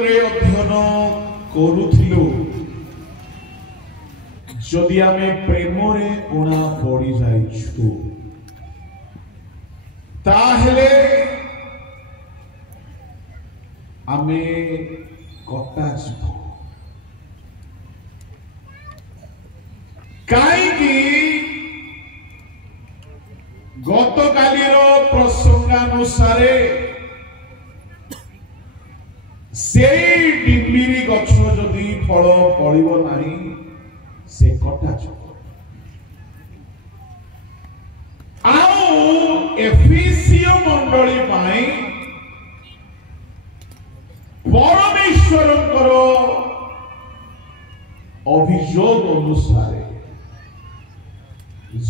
अध्ययन करूथिलु जदि आमे प्रेम रे उणा पड़ी जाइछु ताहेले आमे कटा जिवो काईकि गतकालीर प्रसंगानुसारे से डिम्बिरी गछ जदि फल फलिब नाही से कटा जिवो आउ एफिसियो मंडली पाई परमेश्वरंकर अभियोग अनुसारे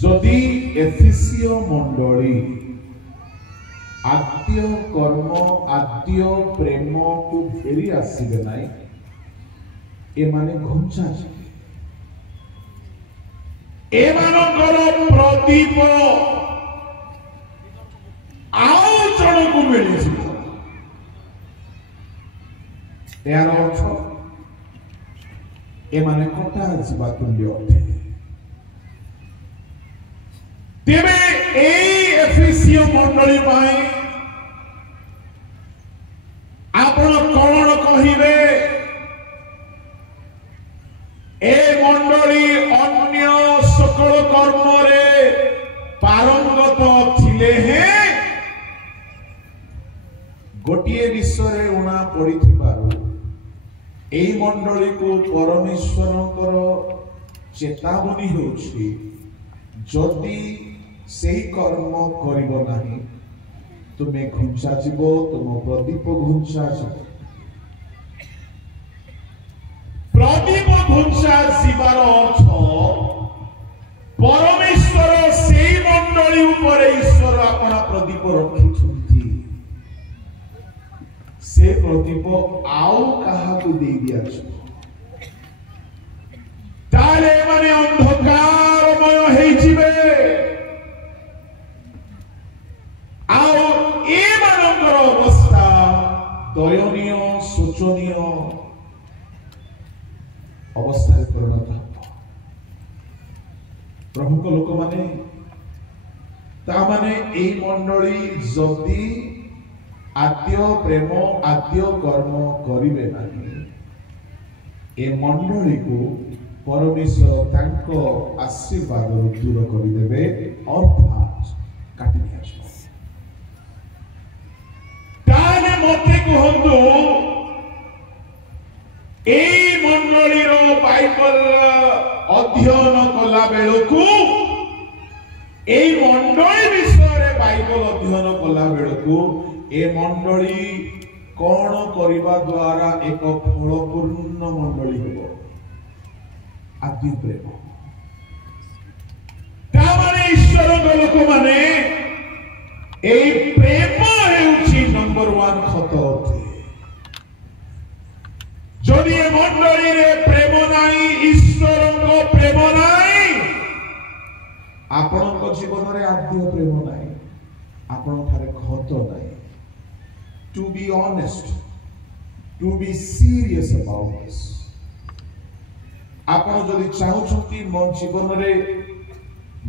जदि एफिसियो मंडली आद्य कर्म आद्य प्रेम को फेरी आसीबे नाही ए माने घुंचा ए मानकर प्रदीप आउ जन को मिली जिवो यार अर्थ ए माने कटा जिबा तुल्य अटे तेबे एई एफिसियो मंडली पाई आपण कोन कहिबे ए मंडली अन्य सकल कर्म रे पारंगत थिले हे गोटिए विषय उणा पड़िथिबारु एई मंडली को परमेश्वरंकर चेतावनी होछि जदि सेही कर्म करिब नाही तुमे घुंचा जीवो तुम प्रदीप घुंचा जीवो प्रदीप घुंचा जीवार अर्थ परमेश्वर सेही मंडली ऊपर ईश्वर अपना प्रदीप रखिछंती से प्रदीप आउ कहा को दे दिया ताले माने अंधकारमय हेई जिवे आउ ए मानकर अवस्था दयनीय शोचनीय अवस्था परिणत हो प्रमुख लोक माने ता माने ए मंडली जदि आद्य प्रेम आद्य कर्म करिवे नाही ए मंडली को परमेश्वर तांको आशीर्वाद दूर करिदेबे अर्थात काटि दियाछो ताने मते कहंतु एई मंडली रो बाइबल अध्ययन कला बेलकु एई मंडली विषय बाइबल अध्ययन कला बेलकु ए मंडली कौन करिबा द्वारा एक फलपूर्ण मंडली हेबो आदि प्रेम तामाने ईश्वर लोक माने एई प्रेम हेउछि नंबर 1 खत अटे जदि ए मंडली रे प्रेम नाही ईश्वर को प्रेम नाही आपन जीवन रे आदि प्रेम नाही आपन थारे खत नाही to be honest, to be serious about this. आपण जदि चाहूछंती मो जीवन रे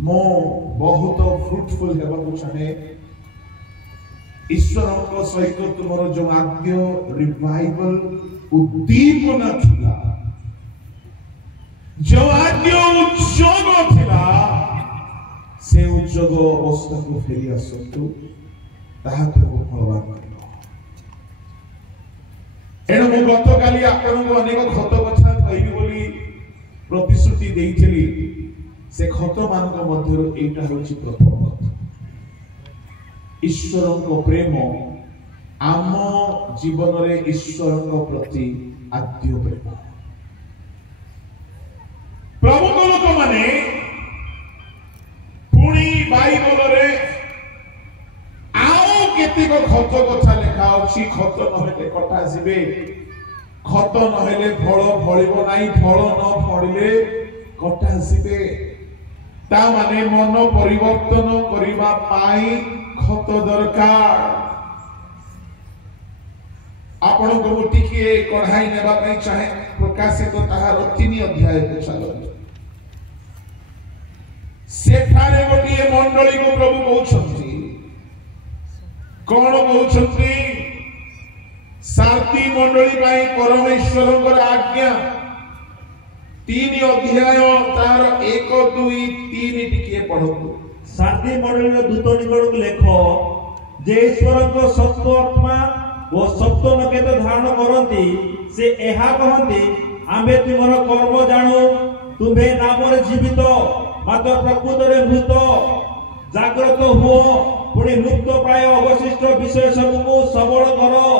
मो बहुत फ्रूटफुल हेबा को चाहे ईश्वर को सहित तुमरो जो आद्य रिवाइवल उद्दीपना थिला जो आद्य उद्योग थिला से उद्योग अवस्था को फेरी आसतु ताहा को फलवान एणु मु गतकाली आपनको अनेक खत कथा कहबी बोली प्रतिश्रुति देइथिली से खत मानक मध्यरो एटा होछि प्रथम खत ईश्वर को प्रेम आम जीवन रे ईश्वर को प्रति आद्य प्रेम प्रभु लोक माने पुणी बाइबल रे केतिक खत कथा लेखा अछि खत नहेले कटा जिबे खत नहेले फल फलिब नाही फल न फलिले कटा जिबे ता माने मन परिवर्तन करिबा पाई खत दरकार आपण को टिके कढ़ाई नेबा पई चाहे प्रकाशित ताहार 3 अध्याय को चलो सेठारे गोटे मंडली को प्रभु कहउछंती कोन कहउछंती सारती मंडली पई परमेश्वरकर आज्ञा 3 अध्याय तार 1 2 3 टिके पढो सारती मंडली दूत निकट लेखो जे ईश्वर को सत्य आत्मा वो सत्य नकेत धारण करती से एहा कहती आम्भे तुमर कर्म जाणु तुम्हे नामरे जीवित मात्र प्रकृत रे मृत जागृत हो पुणी लुप्त प्राय अवशिष्ट विषय सबको सबल करो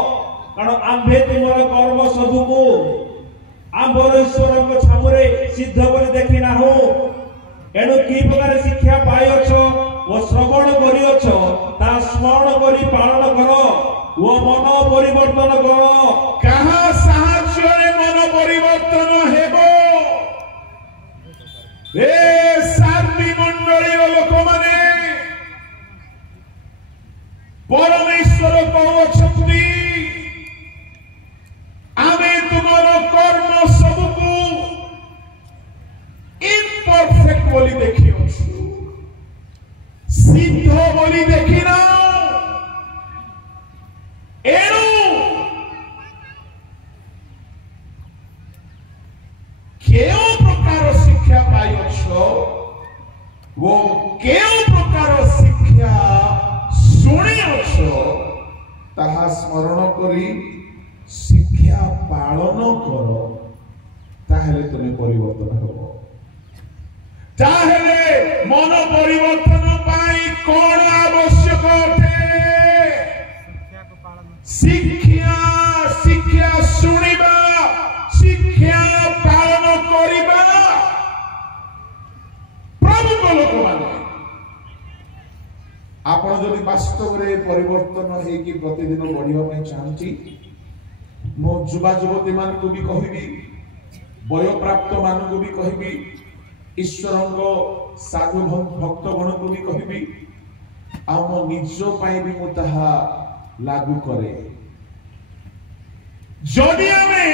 कारण आम्भे तुमर कर्म सबको आम्भर ईश्वर को छामुरे सिद्ध बोली देखि ना हो एणु की प्रकार शिक्षा पाइछ वो श्रवण करिछ ता स्मरण करी पालन करो वो मन परिवर्तन करो कहा साहाय्य रे मन परिवर्तन हेबो ए सारती मंडली लोक माने परमेश्वर कहउछंती आमे तुमरो कर्म सबको इम्परफेक्ट बोली देखियो सिद्ध बोली देखिना एणु केउ प्रकार शिक्षा पाइछ वो केउ प्रकार शिक्षा सुनिछ ताहा स्मरण करी शिक्षा पालन करो ताहेले तुमे परिवर्तन हो ताहेले मन परिवर्तन पाई कोन आवश्यक अटे शिक्षा शिक्षा सुनिबा शिक्षा पालन करिबा प्रभु को लोक माने आपण जदि वास्तव रे परिवर्तन हे कि प्रतिदिन बढ़िबा पई चाहंती मो युवा युवती मान को भी कहिबी वय प्राप्त मान को भी कहिबी ईश्वरंग साधु भक्त गण को भी कहिबी आ मो निज पई भी मो ताहा लागू करे जदि हमें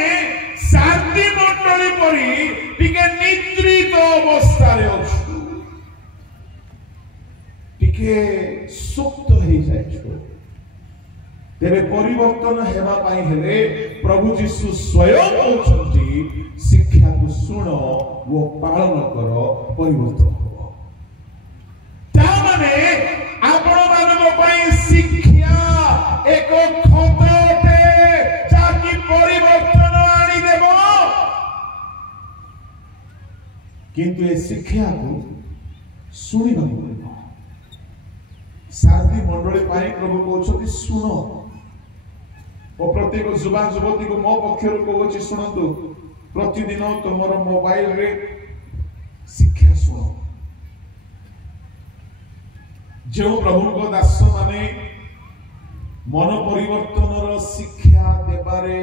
शांति मंडली परी टिके निद्रित अवस्था रे अछु टिके सुप्त हे जाइछो तेरे परिवर्तन हेबा पाई हेले प्रभु यीशु स्वयं कहउछंती शिक्षा को सुनो वो पालन करो परिवर्तन हो ता माने आपण मानव पई शिक्षा एक खतटे जाकी परिवर्तन आनी देबो किंतु ए शिक्षा को सुनिबा पड़िबो सारथी मंडली पाई प्रभु कहउछंती सुनो ओ प्रत्येक युवा युवती को मो पक्षर कहउछि सुनंतु प्रतिदिन तुमर मोबाइल रे शिक्षा सुनो जो प्रभु को दास माने मन परिवर्तन शिक्षा देबारे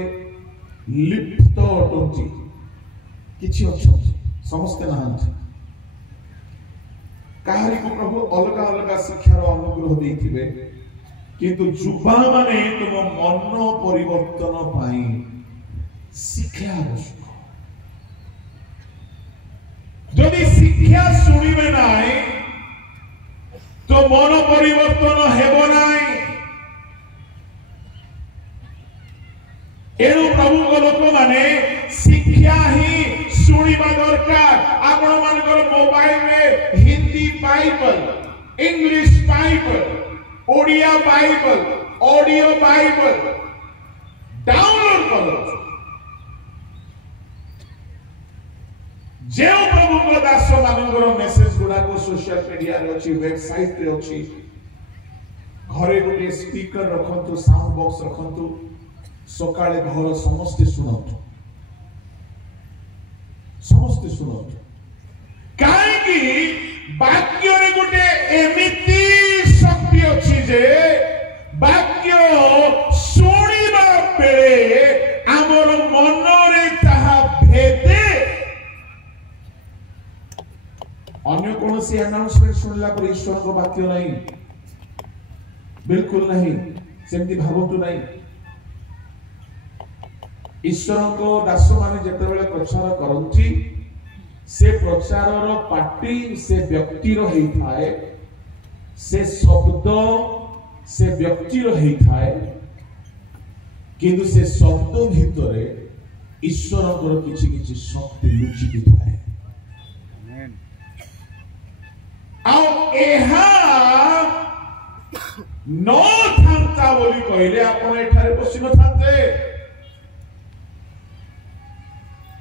लिप्त अटंती किछि अछंती समस्ते नहांती काहरी को प्रभु अलग अलग शिक्षार अनुग्रह देथिबे किंतु युवा माने तुम मन परिवर्तन पाई शिक्षा आवश्यक जदि शिक्षा सुनिबे नाई तो मन परिवर्तन हेबो नाई एणु प्रभु को लोक माने शिक्षा ही सुनिबा दरकार आपण मानकर मोबाइल में Hindi Bible English Bible Odia Bible audio Bible download करो जे प्रभु को दास मानकर मेसेज गुडा को सोशल मीडिया रे अछि वेबसाइट रे अछि घरे गोटे स्पीकर रखंतु साउंड बॉक्स रखंतु सकाळे घर समस्त सुनंतु काहे कि वाक्य रे गोटे एमिति शक्ति अछि जे वाक्य सुनिबा बेले हमर मन रे ताहा भेदे अन्य कौन सी अनाउंसमेंट सुनला पर ईश्वर को वाक्य नहीं बिल्कुल नहीं सेमती भावतु नहीं ईश्वर को दास माने जेतेबेले प्रचार करंती से प्रचारर पार्टी से व्यक्तिर हेइथाए से शब्द से व्यक्तिर हेइथाए किंतु से शब्द भितरे ईश्वर को किछि किछि शक्ति लुचिकी थाए आउ एहा न थांता बोली कहले आपण एठारे बसी न थांते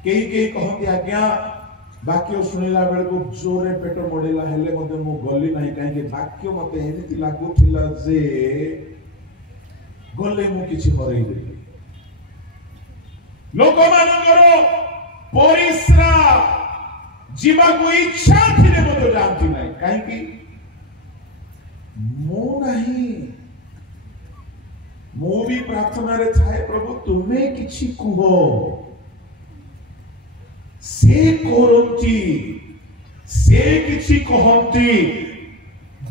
केही कहते आज्ञा वाक्य शुणिला बेल को जोरे पेट मोड़ेला हेले मते मु गली नाही काहे वाक्य मते एमिति लागुथिला जे गले मु किछि हरई देली लोक मानकर परिश्रा जीवा को इच्छा थिले मते जानती नाही काहे कि मु नाही मु भी प्रार्थना रे थाए प्रभु तुमे किछि कुहो से कोरंती से किछि कहंती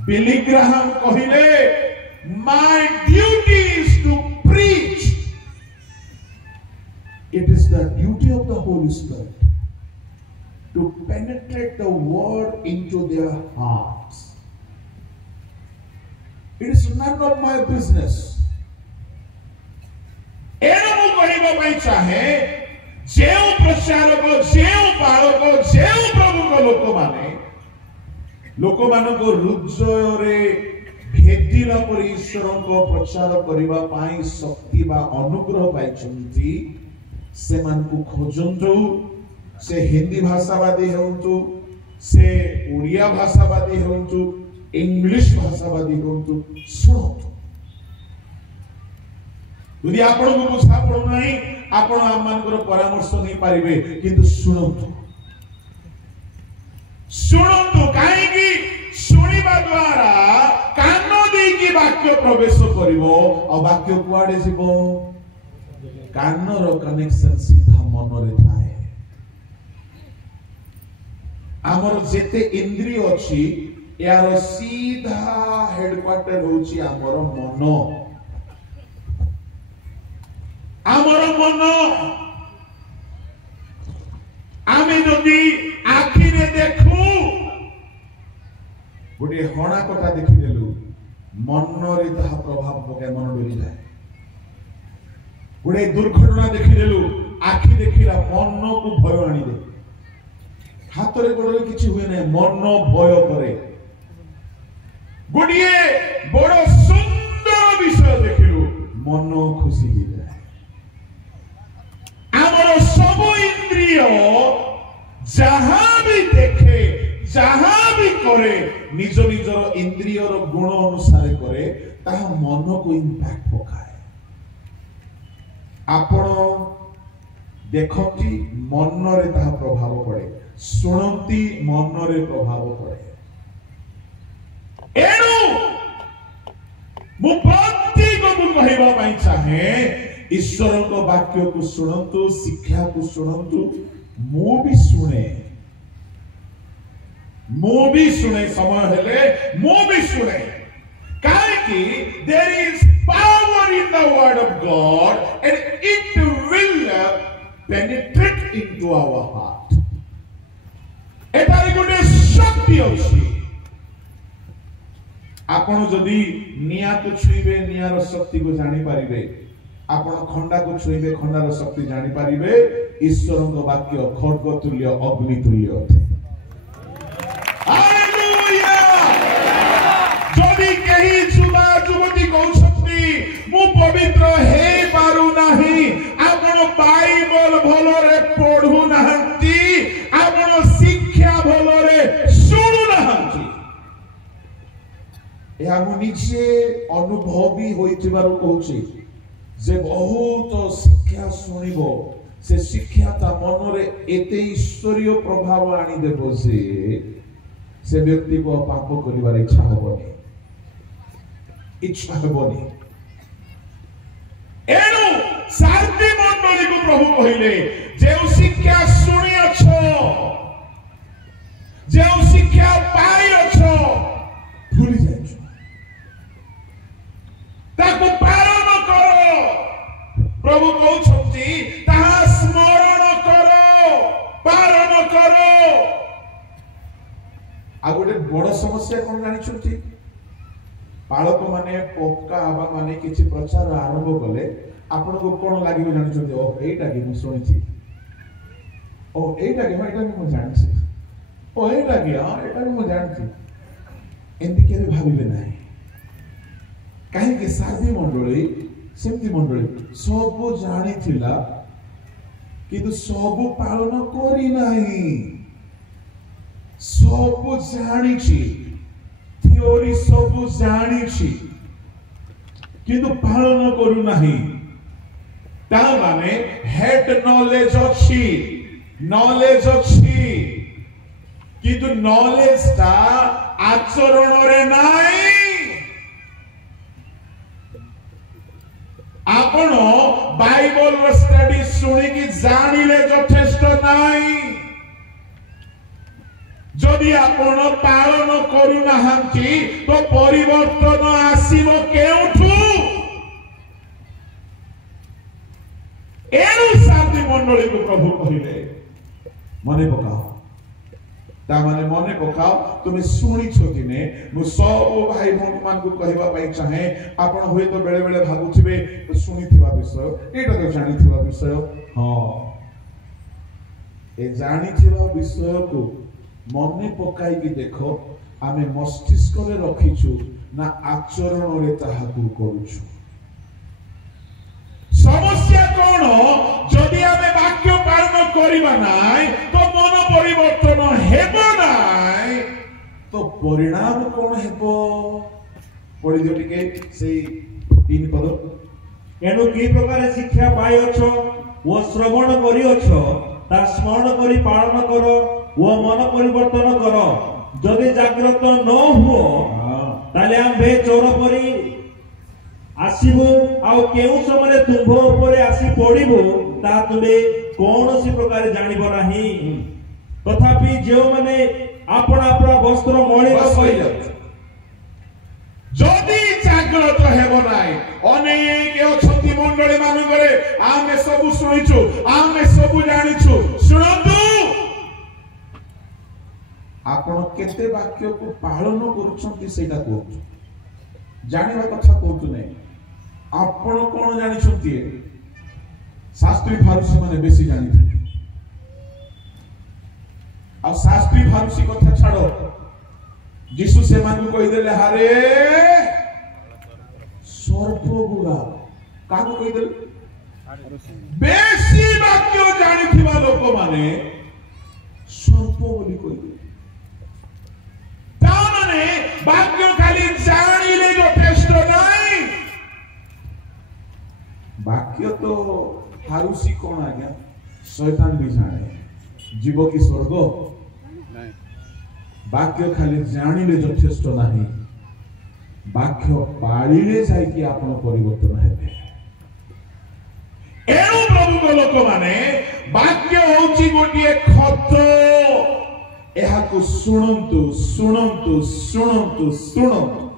बिली ग्राहम कहिले my duty is to preach it is the duty of the holy spirit to penetrate the word into their hearts it is not of my business एनो मु कहिबा पई चाहे जेउ प्रचारक जेउ पालक जेउ प्रभु को लोक मानको हृदय रे भेदिला पर ईश्वर को प्रचार करिबा पाई शक्ति बा अनुग्रह पाइछंती से मान को खोजंतु से हिंदी भाषावादी होंतु से ओडिया भाषावादी होंतु इंग्लिश भाषावादी होंतु सुनतु यदि आपण को बुझा पड़ो नहीं आपण आमानकर परामर्श नहीं पारिबे किंतु सुनतु सुनतु काहे कि सुनिबा द्वारा कान दे कि वाक्य प्रवेश करिवो आ वाक्य कुआडे जिवो कानर कनेक्शन सीधा मन रे थाए हमर जेते इंद्रिय अछि यार सीधा हेडक्वार्टर होची हमर मन आमर मन आमे जदि आखि रे देखू गोटे हणा कटा देखि देलु मन रे ताहा प्रभाव पके मन डोरी जाए गोटे दुर्घटना देखि देलु आखि देखिला मन को भय आनी दे हाथ रे गोडे किछि हुए नै मन भय करे गोटिए बड़ सुंदर विषय देखिलु मन खुशी हो जाए आमर सब इंद्रिय जहां भी देखे जहां भी करे निज निजर इंद्रियर गुण अनुसार करे ताहा मन को इंपैक्ट पकाए आपण देखती मन रे ताहा प्रभाव पड़े सुनती मन रे प्रभाव पड़े एनु मु प्रत्येक को कहबा पई चाहे ईश्वर को वाक्य को सुनंतु शिक्षा को सुनंतु मु भी सुने समय हेले मु भी सुने काहे कि there is power in the word of God and it will penetrate into our heart एटारे गोटे शक्ति अछि आपण जदी निया को छुइबे नियार शक्ति को जानि पारिबे आपण खंडा को छुइबे खंडार शक्ति जानि पारिबे ईश्वर को वाक्य खड्ग तुल्य अग्नि तुल्य अथे हालेलुया जदि केही जुवा जुवती कहउछथि मु पवित्र हे पारु नाही आपण बाइबल भलरे पढु नाहंती आपण शिक्षा भलरे सुनु नाहंती या मु निजे अनुभवी होइतिबारु कहउछि जे बहुत शिक्षा सुनिबो से शिक्षा ता मन रे एते ईश्वरीय प्रभाव आनी देबो से व्यक्ति को पाप करिवार इच्छा होबनी एनु शांति मंडली को प्रभु कहिले जे शिक्षा सुनि अछो जे शिक्षा पाई अछो भूली जाइछो ताको पालन करो प्रभु कहउछंती ताहा आ गोटे बड़ समस्या कौन जानी पालक माने पक्का आबा माने किछि प्रचार आरंभ कले आपण को कोन लागि जानि ओ एटा कि मु सुनिछि ओ एटा कि एटा मु जानि ओ एटा कि हां एटा मु जानि एंती केबे भाबिबे नाही काहे कि साधी मंडळी सेमती मंडळी सब जानि थिला किंतु सब पालन करी नाही सब जानिछि थियोरी सब जानिछि किंतु पालन करू नाही ता माने हेड नॉलेज अछि किंतु नॉलेज ता आचरण रे नाही आपण बाइबल स्टडी सुनी कि जानिले यथेष्ट नाही जदि आपण पालन करू नाहंती तो परिवर्तन आसीबो केउठु एनु शांति मंडली को प्रभु कहिले मने पकाओ ता माने मने पकाओ तुमे सुनी छो दिने मु सब भाई भौणी मान को कहबा पई चाहे आपण होय तो बेले बेले भाबुथिबे तो सुनिथिबा विषय एटा तो जानिथिबा विषय हां ए जानिथिबा विषय को मने पकाई कि देखो आमे मस्तिष्क रे रखिछु ना आचरण रे ताहाकु करूछु समस्या कोन जदि आमे वाक्य पालन करिबा नाय तो मन परिवर्तन हेबो नाय तो परिणाम कोन हेबो पढि दियो टिके सेई तीन पद एनु की प्रकार शिक्षा पाइअछो वो श्रवण करिअछो ता स्मरण करी पालन करो वो मन परिवर्तन करो जदि जागृत न हुओ ताले आम्भे चोर परी आसीबो आउ केउ समय तुंभो ऊपर आसी पड़िबो ता तुमे कोनोसी प्रकार जानिबो नाही तथापि जो माने आपन आपन वस्त्र मळी बसइल जदि जागृत हेबो नाही अनेक अछंती मंडली मानकरे आमे सब सुनिछु आमे सब जानिछु सुनंतु आपण केते वाक्य को पालन करूछंती सेटा कहू जानिबा कथा कहू नै आपण कोन जानिछंती शास्त्री फारूसी माने बेसी जानिथिले आ शास्त्री फारूसी कथा छाड़ो यीशु से मान को कहि देले हारे सर्प गुड़ा काको कहि देले बेसी वाक्य जानिथिबा लोक माने सर्प बोली कहि देले ताने वाक्य खाली जानिले यथेष्ट नाही वाक्य तो फारूसी कोन आज्ञा शैतान भी जाने जीव की स्वर्ग नहीं वाक्य खाली जानिले यथेष्ट नाही वाक्य पाळिले जाय कि आपण परिवर्तन हेबे एनु प्रभु लोक माने वाक्य होची गोटिए खत एहा को सुनंतु सुनंतु सुनंतु सुनंतु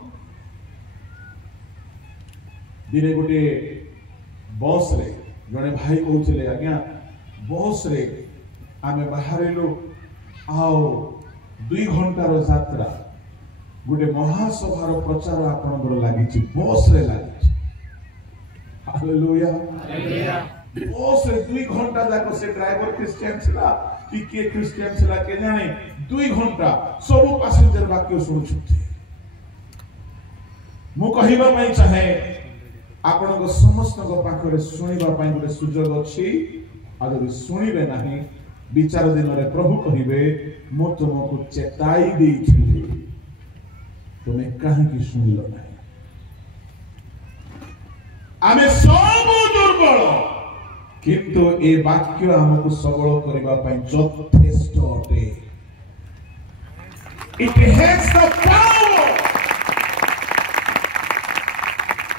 दिने गोटे बस रे जने भाई कहउछले आज्ञा बस रे आमे बाहरिलो आओ 2 घंटा रो यात्रा गोटे महासभार प्रचार आपनकर लागिछि बस रे लागिछि हालेलुया हालेलुया बस रे 2 घंटा जाक से ड्राइवर क्रिश्चियन छिला कि के क्रिश्चियन छिला के जाने 2 घंटा सब पैसेंजर वाक्य सुनुछथि मु कहिबा पई चाहे आपण को समस्त को पाखरे सुनिबा पई गोटे सुजोग अछि आ जदि सुनिबे नाही विचार दिन रे प्रभु कहिबे मु तुमको चेताई देइछि तुमे काहे कि सुनिलो नाही आमे सब दुर्बल किंतु ए वाक्य हमको सबल करबा पई यथेष्ट अटे इट हैज द पावर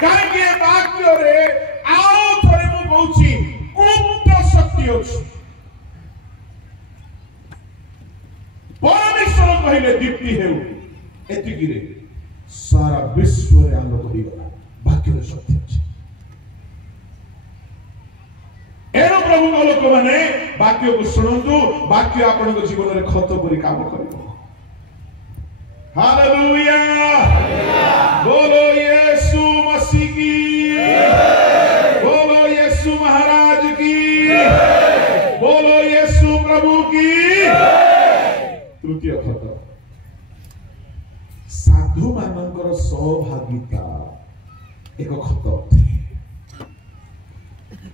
काहे वाक्य रे आओ थरे मु कहूची गुप्त शक्ति अछि परमेश्वर कहिले दीप्ति हेउ एतिकी रे सारा विश्व रे आलोक होइगला वाक्य रे शक्ति अछि एरो प्रभु को लोक माने वाक्य को सुनंतु वाक्य आपन को जीवन रे खत करी काम करिवो हालेलुया, बोलो यीशु मसीह की, बोलो यीशु महाराज की, बोलो यीशु प्रभु की। तृतीय खत, साधु मानकर सहभागिता एक खत।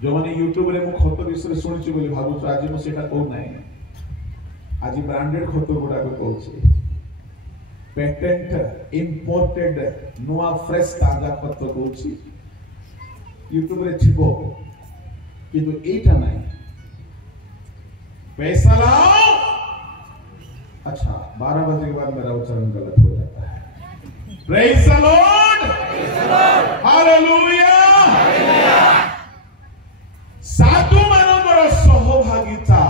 जो मैंने यूट्यूब रे मु खत विषय शुणी बोली भावुँ आज मुझे कहूँ ना, आज ब्रांडेड खत गुड़ा कहूँ, पेटेंट इंपोर्टेड नुआ फ्रेश ताजा खत कहूँ यूट्यूब रे थिबो, किंतु एटा नहीं। पैसा लाओ, अच्छा 12 बजे के बाद मेरा उच्चारण गलत हो जाता है। Praise the Lord, hallelujah. साधु मानकर सहभागिता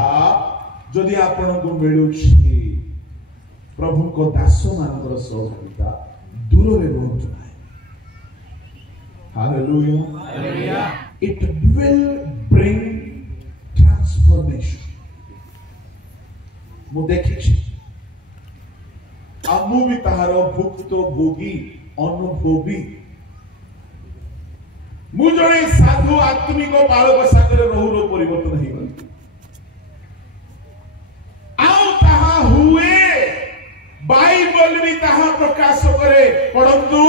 जदि आपण को मिलुछि, प्रभु को दास मानकर सहभागिता दूर रे रहंतु नाही। Hallelujah, it will bring transformation. मु देखिछि आमु भी ताहार भुक्त भोगी अनुभवी। मु जड़े साधु आत्मिक बालक सागरे रहुर परिवर्तन हो गली। आउ ताहा हुए बाइबल भी ताहा प्रकाश करे। पढ़ंतु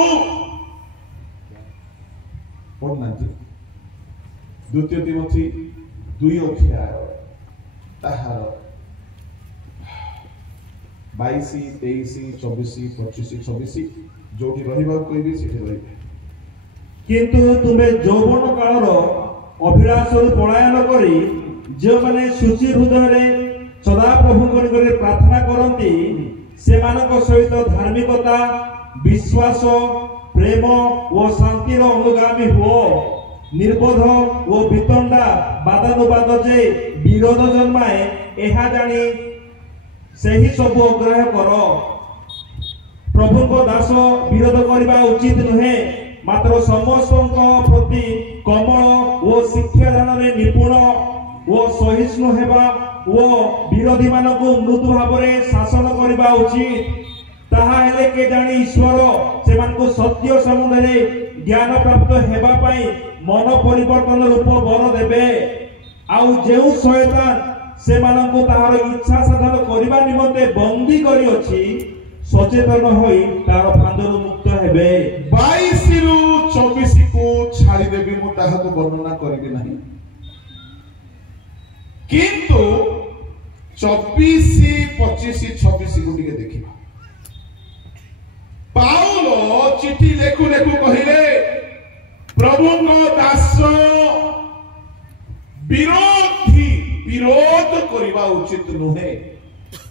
पढ़ना द्वितीय तिमोथी 2 अध्याय ताहार 22, 23, 24, 25, 26 जोटी रहिबा कहबे सेठी रहिबे। किंतु तुम्हें यौवन कालर अभिलाष पलायन करी जो माने शुचि हृदय सदा प्रभु निकट प्रार्थना करती से सहित धार्मिकता विश्वास प्रेम और शांतिर अनुगामी हो। निर्बोध और वितंडा बादानुबाद जे विरोध जन्माए एहा जानी सही सब अग्रह कर। प्रभु को दास विरोध करने उचित नुहे, मात्र समस्त प्रति कमल और शिक्षादान में निपुण और सहिष्णु हेबा और विरोधी मानक मृदु भाव में शासन करने उचित। ताहा हेले के जानी ईश्वर से सत्य सम्बन्ध ज्ञान प्राप्त हेबा पाई मन परिवर्तन रूप वर देवे। आउ जेउ शैतान से मानक ताहार इच्छा साधन करने निमंते बंदी करी अछि, सचेतन होई तार फांदरु मुक्त हेबे। 22 रु 24 को छाड़ी देबी, मु ताहा को वर्णना करिबे नहीं, किंतु 24, 25, 26 को टिके देखिबा। पाउलो चिठी लेखु लेखु कहिले प्रभु को दास विरोध करवा उचित नुहे।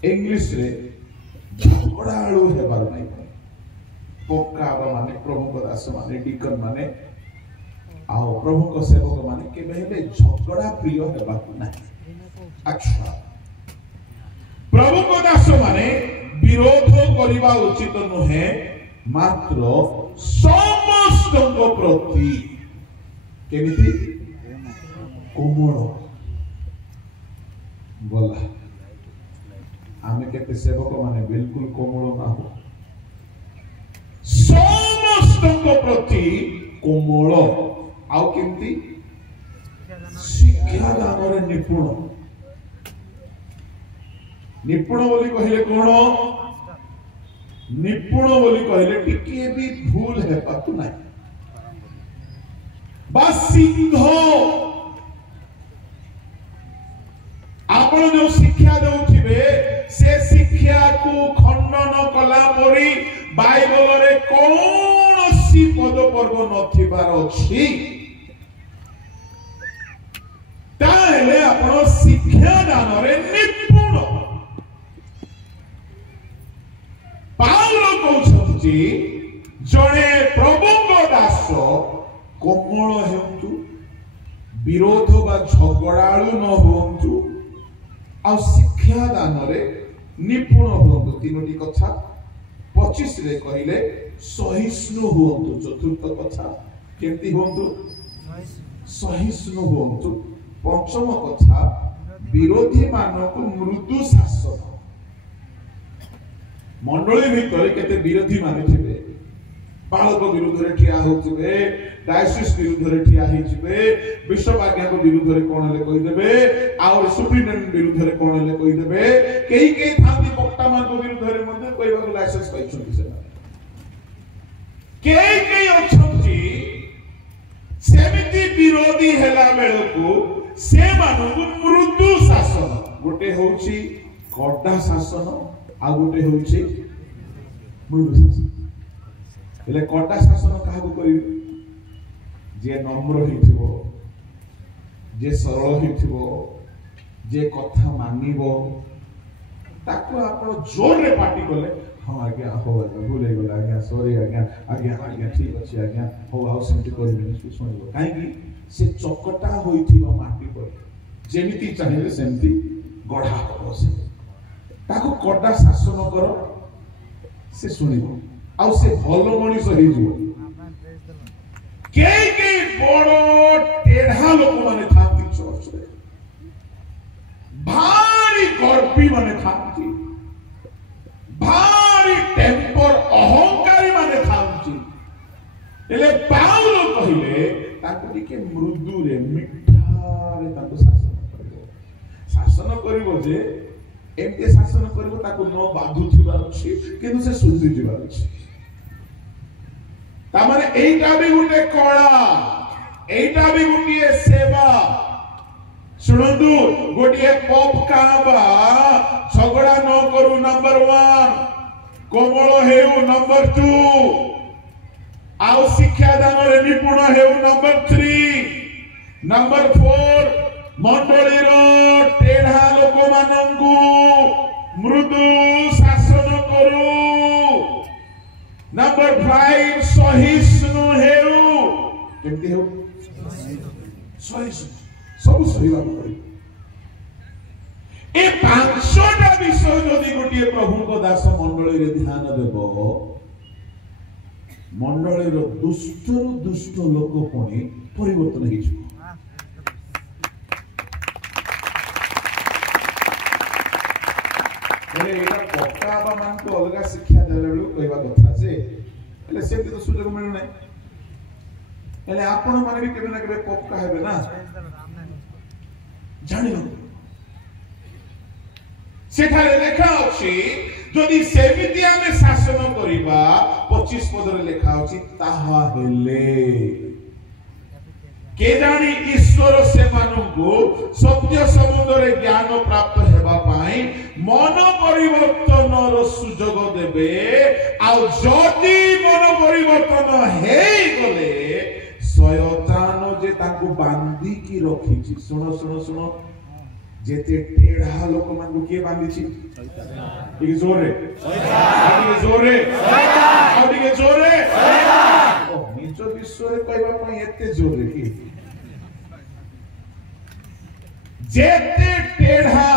इंग्लिश रे झगड़ालु हेबार नहीं। पोका माने प्रभु को दास माने डिकन माने आओ प्रभु को सेवक माने केबे हेले झगड़ा प्रिय हेबाकु नहीं। अच्छा, प्रभु को दास माने विरोध करवा उचित नुहे, मात्र समस्त प्रति केमिति कोमल बोला। आमे केते सेवक माने बिल्कुल कोमल ना हो, समस्त प्रति कोमल। आउ केमती शिक्षा दान रे निपुण। निपुण बोली कहले कोन? निपुण बोली कहले टिके भी भूल है पातु नहीं, बस सिद्ध। आपण जो शिक्षा देउथिबे से शिक्षा को खंडन कला परी बाइबल रे कौनसी पद पर्व नथिबार अछि। ताहेले आपण शिक्षा दान रे निपुण। पाउलो कहउछंती जणे प्रभु को दास कोमल हेउतु, विरोध बा झगड़ालु न होंतु, आ शिक्षा दान रे निपुण होंतु। तीनोटी कथा 25 रे कहिले सहिष्णु होंतु। चतुर्थ कथा केमती होंतु? सहिष्णु होंतु। पंचम कथा विरोधी मानक मृदु शासन। मंडली भितर केते विरोधी माने थिबे पालक विरुद्ध रे ठिया होथिबे डायसिस विरुद्ध रे ठिया हिजिबे विश्व आज्ञा को विरुद्ध रे कोन ले कहि देबे और सुप्रीटेंडेंट विरुद्ध रे कोन ले कहि देबे केही थांती वक्ता मान को विरुद्ध रे मध्ये कहबा को लाइसेंस पाइछथि से केही अछथि सेमिति विरोधी हेला बेलको से मानु मृदु शासन गोटे होउची कड्डा शासन आ गोटे होउची मृदु शासन एले कड्डा शासन काहा को करिवे जे नम्र हिथिबो जे सरल हिथिबो जे कथा मानिबो ताको आपण जोर रे पार्टी करले हां आज्ञा हो भूले गेला आज्ञा सॉरी आज्ञा आज्ञा आज्ञा ठीक अछि आज्ञा हो आउ सेमति करबिनी सुनिबो काहे कि से चकटा होइथिबो माटी पर जेमिति चाहिले सेमति गढ़ा हो से ताको कड्डा शासन करो से सुनिबो आउ से भलो मनीष हेजिबो के बड़ो टेढ़ा लोक माने थांती चर्च रे भारी गर्वी माने थांती भारी टेम्पर अहंकारी माने थांती एले पाउल कहिले ताको टिके मृदु रे मिठा रे ताको शासन करिवो जे एमते शासन करिवो ताको न बाधु थिबा अछि किंतु से सुधि दिबा अछि तामाने एटा भी गुटे कला एटा भी गुटे सेवा सुनंदु गोटे पॉप काबा झगड़ा न करू नंबर 1 कोमल हेउ नंबर 2 आउ शिक्षा दान रे निपुण हेउ नंबर 3 नंबर 4 मंडली रो टेढ़ा लोक मानंगु मृदु शासन करू नंबर 5 सहिष्णु हेउ केमति हेउ सहिष्णु सब सहिबा पड़ी ए 500टा विषय जदि गोटे प्रभु को दास मंडली रे ध्यान देबो मंडली रो दुष्ट लोक पणी परिवर्तन हिजो एटा पक्का बा मान को अलगा शिक्षा देलु कहबा कथा से एले से तो सुजोग मिलु नै एले आपण माने भी केबे ना केबे पक्का हेबे ना जानिलो सेठारे लेखा अछि जदि सेमिति आमे शासन करिबा 25 पद रे लेखा अछि ताहा हेले के जानी ईश्वर से मानू सत्य समुद्र रे ज्ञान प्राप्त हेबा पाई मन परिवर्तन रो सुजोग देबे आ जदि मन परिवर्तन हेई गले शयतान जे ताको बांधी की रखिछि सुनो सुनो सुनो जेते टेढ़ा लोक मानू के बांधीछि शयतान ई जोरे शयतान ई जोरे शयतान ई जोरे शयतान ओ निज विश्व रे कहबा पई एते जोरे की जेते टेढ़ा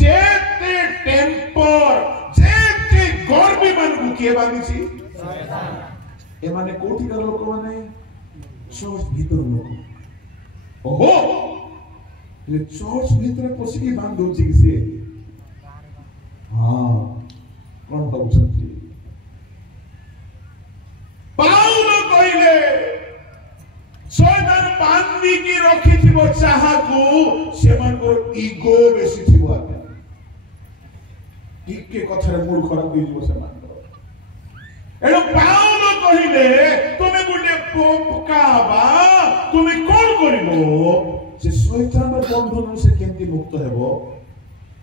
जेते टेम्पर जेते गर्वी मानू के बांधीछि शयतान ए माने कोठी कर लोक माने चर्च भीतर लोक ओहो ये चर्च भीतर पसिकी बांध दोछि कि से हां कोन भाबुछथि पाउल कहिले शयतान बांधी की रखिथिबो चाहाकू सेमानकर ईगो बेसी थिबो आके ठीक के कथारे मूड खराब होई जिवो सेमानकर एलो पाउल कहिले तुमे गुटे पकाबा तुमे कोन करिवो जे शयतान बंधन से केमती मुक्त हेबो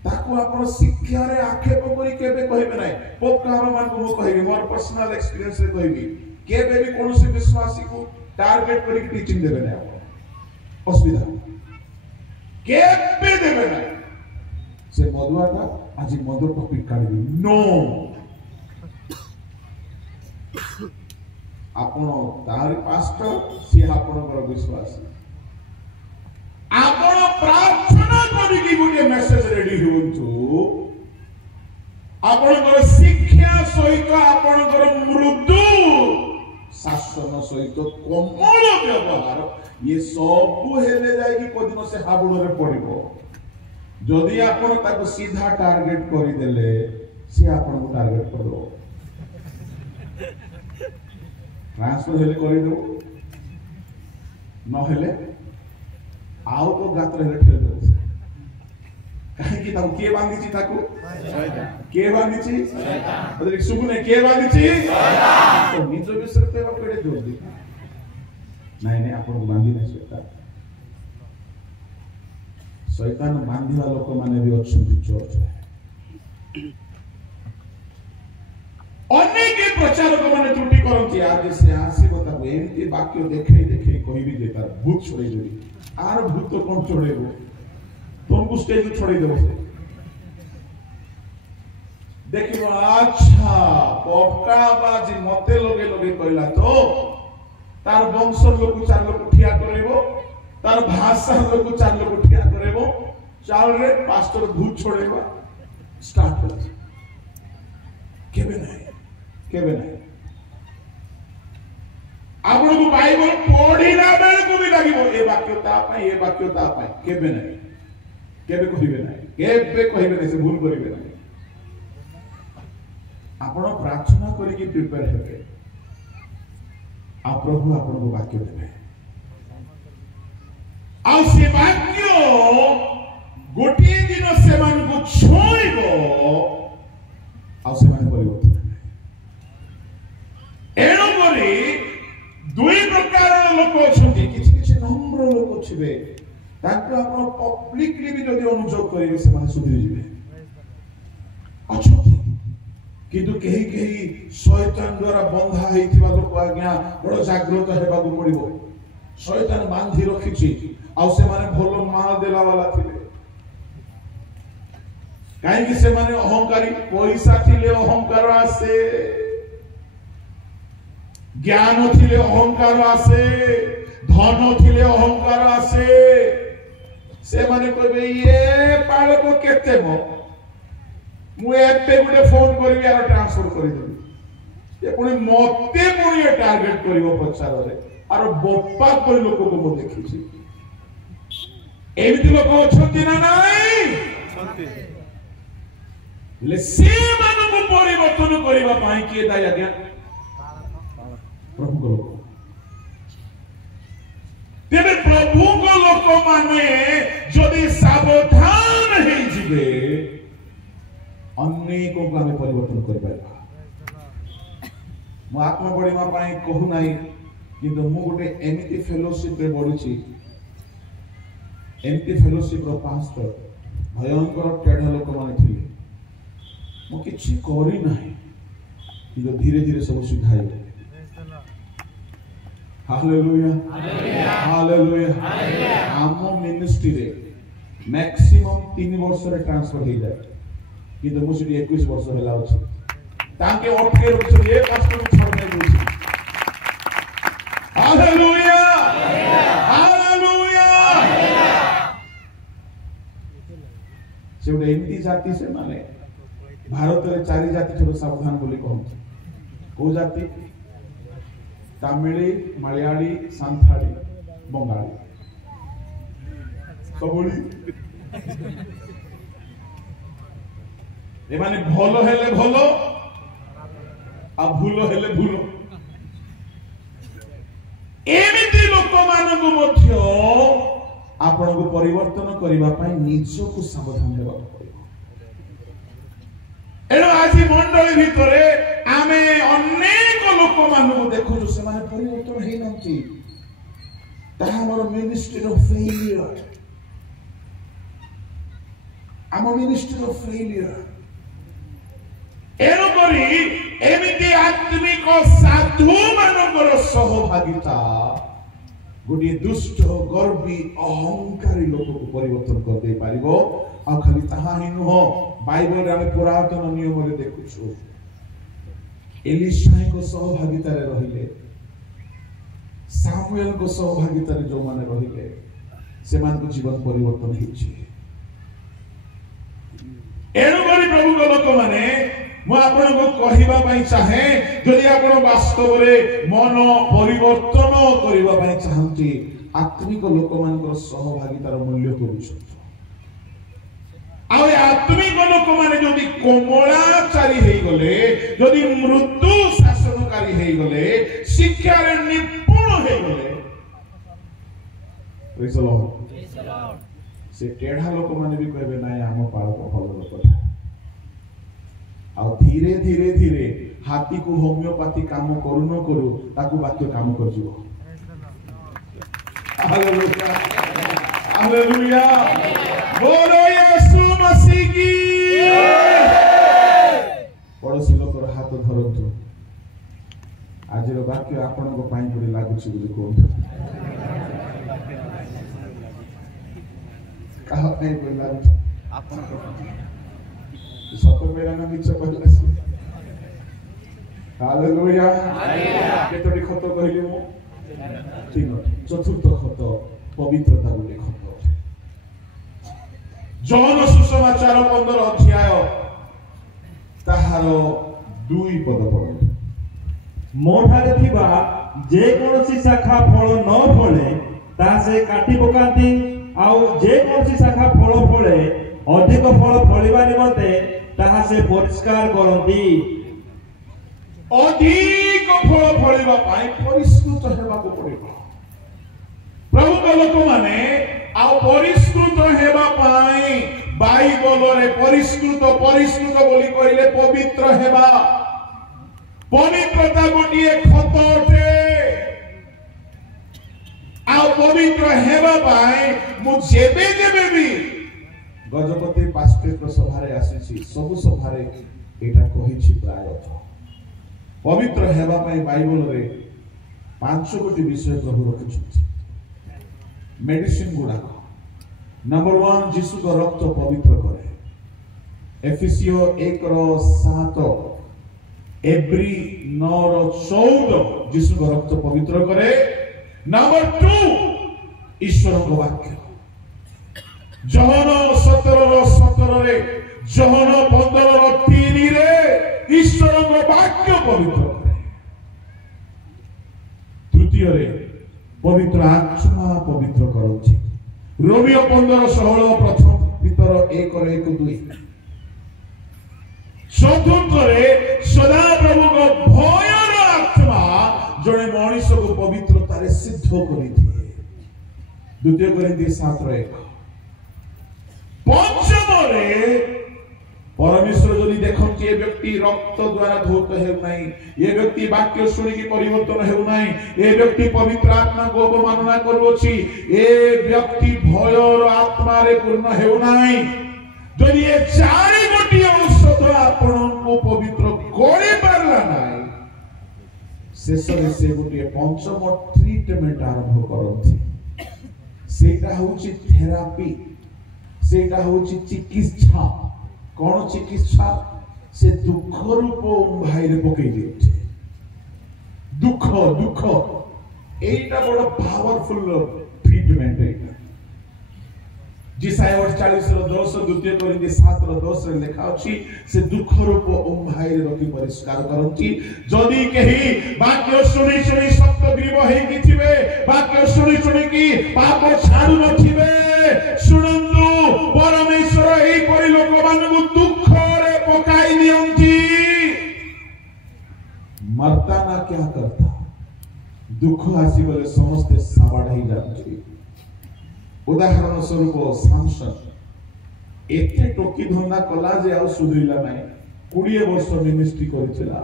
ताको आपण शिक्षा रे आक्षेप करी केबे कहबे नै पकाबा मान को कहबी मोर पर्सनल एक्सपीरियंस रे कहबी केबे भी कोनोसी विश्वासी को टारगेट करी टीचिंग देबे नै असुविधा केबे देबे नै से मधुआटा आज मधु टॉपिक काढबी नो आपण तार पास्टर से आपनकर विश्वासी आपण प्रार्थना करी कि गुटे मेसेज रेडी होंतु आपनकर शिक्षा सहित आपनकर मृदु शासन सहित कोमल व्यवहार ये सब हेले जाय कि कोदिन से हाबुड़ रे पड़िबो जदि आपण ताको सीधा टारगेट करि देले सी आपन को टारगेट कर दो ट्रांसफर हेले कर दो न हेले आउ को गात्र हेले ठेल दो कहीं की ताऊ के बांधी ची ताकू के बांधी ची मतलब सुबुने के बांधी ची तो निज विषय पे पकड़े जोर दी नहीं नहीं आपन को बांधी नहीं सकता शैतान बांधिवा लोक माने भी अछंती चर्च अनेक प्रचारक माने त्रुटि करंती आज से आसीबो ताको एमती वाक्य देखे देखे कहबी जे तार भूत छोड़े देबी आर भूत तो कोन छोड़ेबो तुमको स्टेज छोड़े देबो से देखिबो अच्छा पक्का बाजी मते लोगे लोगे कहला तो तार वंश लोग चार लोग ठिया करेबो तार भाषा लोग चार लोग ठिया करेबो चार रे पास्टर भूत छोड़ेबो स्टार्ट कर केबे नहीं आपण को बाइबल पढ़िला बेल को भी लागिबो ए वाक्य ता पाए केबे कहिबे नहीं से भूल करिबे नहीं आपण प्रार्थना करी कि प्रिपेयर हेबे आ प्रभु आपण को वाक्य देबे आ से वाक्य गोटे दिन से मान को छोड़िबो आ से मान परिवर्तन एणु करी दुई प्रकार लोक अछंती किछि किछि नम्र लोक छिबे ताको आपण पब्लिकली भी जदि अनुजोग करिवे से माने सुधरी जिवे अछंती किंतु केही केही शैतान द्वारा बंधा हेतिबा लोक आज्ञा बड़ जागृत हेबा को पड़िबो शैतान बांधी रखिछि आ से माने भलो माल देला वाला थिले काहे कि से माने अहंकारी पैसा थिले अहंकार आसे ज्ञान थिले अहंकार आसे धन थिले अहंकार आसे से माने कहबे ये पाल को केते मो मु एते गुटे फोन करबी आरो ट्रांसफर करि देबी ये पुनी मते पुनी टारगेट करिवो प्रचार रे आरो बप्पा कोइ लोक को मो देखिछि एमिति लोक अछंती ना नाही अछंती ले से मानु को परिवर्तन करिवा पाई के दाय आज्ञा प्रभु को लोक तेरे प्रभु को लोक माने जदि सावधान हे जिवे अनेक को हमें परिवर्तन कर पाइबा मो आत्मा बढीमा पाई कहू नाही किंतु मु गोटे एमिति फेलोशिप रे बढुची एमिति फेलोशिप रो पास्टर भयंकर टेढ़ा लोक माने थिले मो किछि करी नाही किंतु धीरे धीरे सब सुधाई हालेलुया हालेलुया आमो मिनिस्ट्री रे मैक्सिमम 3 वर्ष रे ट्रांसफर हो जाए किंतु मु सिटी 21 वर्ष होला अछि ताके अटके रुछ ए पास्टर को छोड़ दे छी हालेलुया हालेलुया से उडे एमती जाति से माने भारत रे 4 जाति छोड़ सावधान बोली कहू को जाति तमिली मलयाली संथाली बंगाली सबोली ए माने भलो हेले भलो आ भूलो हेले भूलो एमिति लोक मानक मध्य आपण को परिवर्तन करिवा पई निज को सावधान हेबा पड़िबो एनो आजि मंडली भितरे आमे अनेक लोक मानक देखु से माने परिवर्तन हेइ नथि ता हमर मिनिस्ट्री ऑफ फेलियर आम मिनिस्ट्री ऑफ फेलियर एनो करी एमिति आत्मिक साधु मानकर सहभागिता गोटे दुष्ट गर्वी अहंकारी लोक को परिवर्तन कर दे पारिबो आ खाली ताहा ही नुह बाइबल रे हम पुरातन नियम रे देखुछु एलिशा को सहभागिता रे रहिले सामुएल को सहभागिता रे जो माने रहिले से मान को जीवन परिवर्तन हिछि एनो करी प्रभु को लोक माने मु आपण को कहिबा पई चाहे जदि आपण वास्तव रे मन परिवर्तन करिबा पई चाहंती आत्मिक लोक मानकर सहभागितार मूल्य करूछ आ आत्मिक लोक माने जदि कोमलाचारी हे गले जदि मृत्यु शासनकारी हे गले शिक्षा रे निपुण हे गले प्रेज द लॉर्ड से टेढ़ा लोक माने भी कहबे नाही हम पाळक भल लोक आ धीरे धीरे धीरे हाथी को होमियोपैथी काम करू न करू ताकू वाक्य काम कर जीवो हालेलुया हालेलुया बोलो यीशु मसीह की पड़ोसी लोकर हाथ धरतु आज वाक्य आपण को पाई पड़ी लागुची बोली कहतु कहा नहीं बोली लागुची आपण को सत मेरा ना मिछ कहला से हालेलुया केतोटी खत कहली मु तीन चतुर्थ खत पवित्रता बोले खत जॉन सुसमाचार 15 अध्याय ताहार 2 पद पढ मोठारे थिबा जे कोनसी शाखा फल न फले ता से काटी पकाती आउ जे कोनसी शाखा फल फले अधिक फल फलिबा निमते ताहा से परिष्कार करंती अधिक फल फलिबा पाई परिष्कृत हेबाको पड़िबो प्रभु लोक माने आ परिष्कृत हेबा पाई बाइबल रे परिष्कृत बोली कहले पवित्र हेबा पवित्रता गोटिए खत अटे आ पवित्र हेबा पाई मु जेबे जेबे भी गजपति पास्टेट सभारे आसीछि सब सभारे एटा कहिछि प्राय पवित्र हेबा पाई बाइबल रे 5 गोटी विषय प्रभु रखिछि मेडिसिन गुडा नंबर 1 यीशु का रक्त पवित्र करे एफिसियो 1:7 एब्री 9:14 यीशु का रक्त पवित्र करे नंबर 2 ईश्वर का वाक्य जहन 17:17 रे जहन 15:3 रे ईश्वर का वाक्य पवित्र करे तृतीय रे पवित्र आत्मा पवित्र करछि रोमियो 15:16 प्रथम पितर 1:1-2 चतुर्थ रे सदा प्रभु को भयर आत्मा जने मनुष्य को पवित्रता रे सिद्ध करि दिए द्वितीय कोरिन्थी 7:1 पंचम रे परमेश्वर जदि देखंती ए व्यक्ति रक्त द्वारा धौत हेउ नाही ए व्यक्ति वाक्य सुनि की परिवर्तन हेउ नाही ए व्यक्ति पवित्र आत्मा को अवमानना करूछि ए व्यक्ति भयर आत्मा रे पूर्ण हेउ नाही जदि ए चारि गोटी औषध आपण को पवित्र करे पारला नाही शेष रे से गोटी पंचम ट्रीटमेंट आरंभ करथि सेटा होछि थेरापी सेटा होछि चिकित्सा कौन चिकित्सा से दुख रूप भाई रे पकई दिए दुख दुख एटा बड़ पावरफुल ट्रीटमेंट एटा जिसाया 48:10 द्वितीय कोरिन्थी 7:10 रे लिखा अछि से दुख रूप भाई रे रखि परिष्कार करंती जदी केही वाक्य सुनि सुनि सप्त ग्रीव हेई कि थिबे वाक्य सुनि सुनि कि पाप छाडु नथिबे सुनंदु परमेश्वर एही परि लोक मानकु दुख रे पकाई दियंती मरता ना क्या करता दुख आसी गले समस्त साबाड ही जाती उदाहरण स्वरूप सामसन एते टोकी धंदा कला जे आ सुधरिला नाही 20 वर्ष मिनिस्ट्री करितला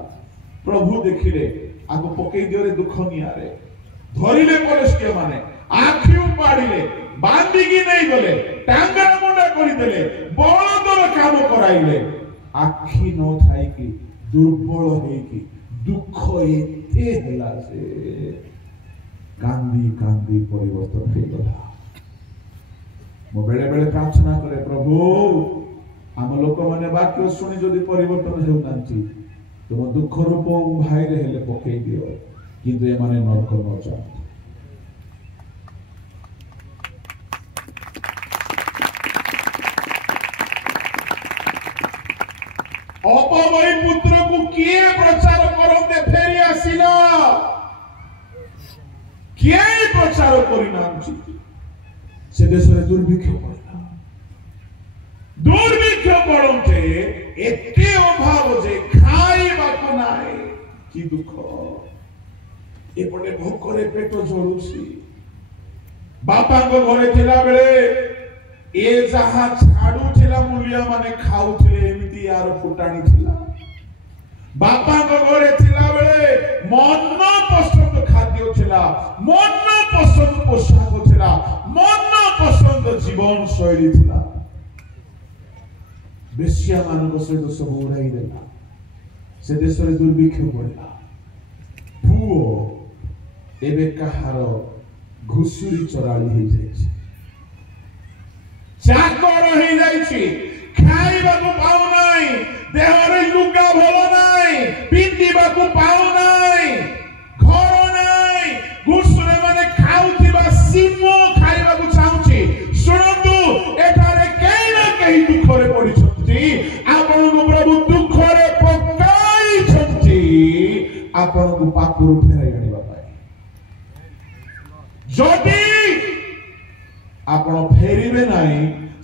प्रभु देखिले आगो पकई दियो रे दुख नियारे धरिले पुलिस के माने आखि उपाड़िले बांधी की नहीं गले टांगा मुंडा करिदेले बळदर काम कराइले आखि न थाई की दुर्बल हे की दुख एते हला से कांदी कांदी परिवर्तन हे गला मो बेले बेले प्रार्थना करे प्रभु हम लोक माने वाक्य सुनि जदि परिवर्तन हेउ नांती तुम दुख रूप भाई रे हेले पकई दियो किंतु ए माने नरक न जा अपमय पुत्र को किए प्रचार करते फेरी आसिला किए प्रचार करिना से देश रे दुर्भिक्ष पड़ला दुर्भिक्ष पड़ते एते अभाव जे खाइबाकू नाई कि दुख एपटे भोकरे पेट जळुछि बापा को घरे थिला बेले ए जहा छाडू थिला मुलिया माने खाउथिले एमिति यार फुटाणी थिला बापा को घरे थिला बेले मन पसंद खाद्य थिला मन पसंद पोशाक थिला मन पसंद जीवन शैली थिला बेश्या मानक सहित सब उड़ाई देला से देश रे दुर्भिक्ष पड़ला पुओ एबे कहार घुसुरी चराली हो जाइछि चाकर हो जाइछि खाइबा को पाउ नाही देह रे लुगा भलो नाही पिंदिबा को पाउ नाही घर नाही घुसुरे माने खाउथिबा सिमो खाइबा को चाहुछि सुनंतु एठारे केही ना केही दुख रे पडिछथि आपन को प्रभु दुख रे पकाई छथि आपन को पापुर फेराई आनिबा पाए जदि आपण फेरिबे नाही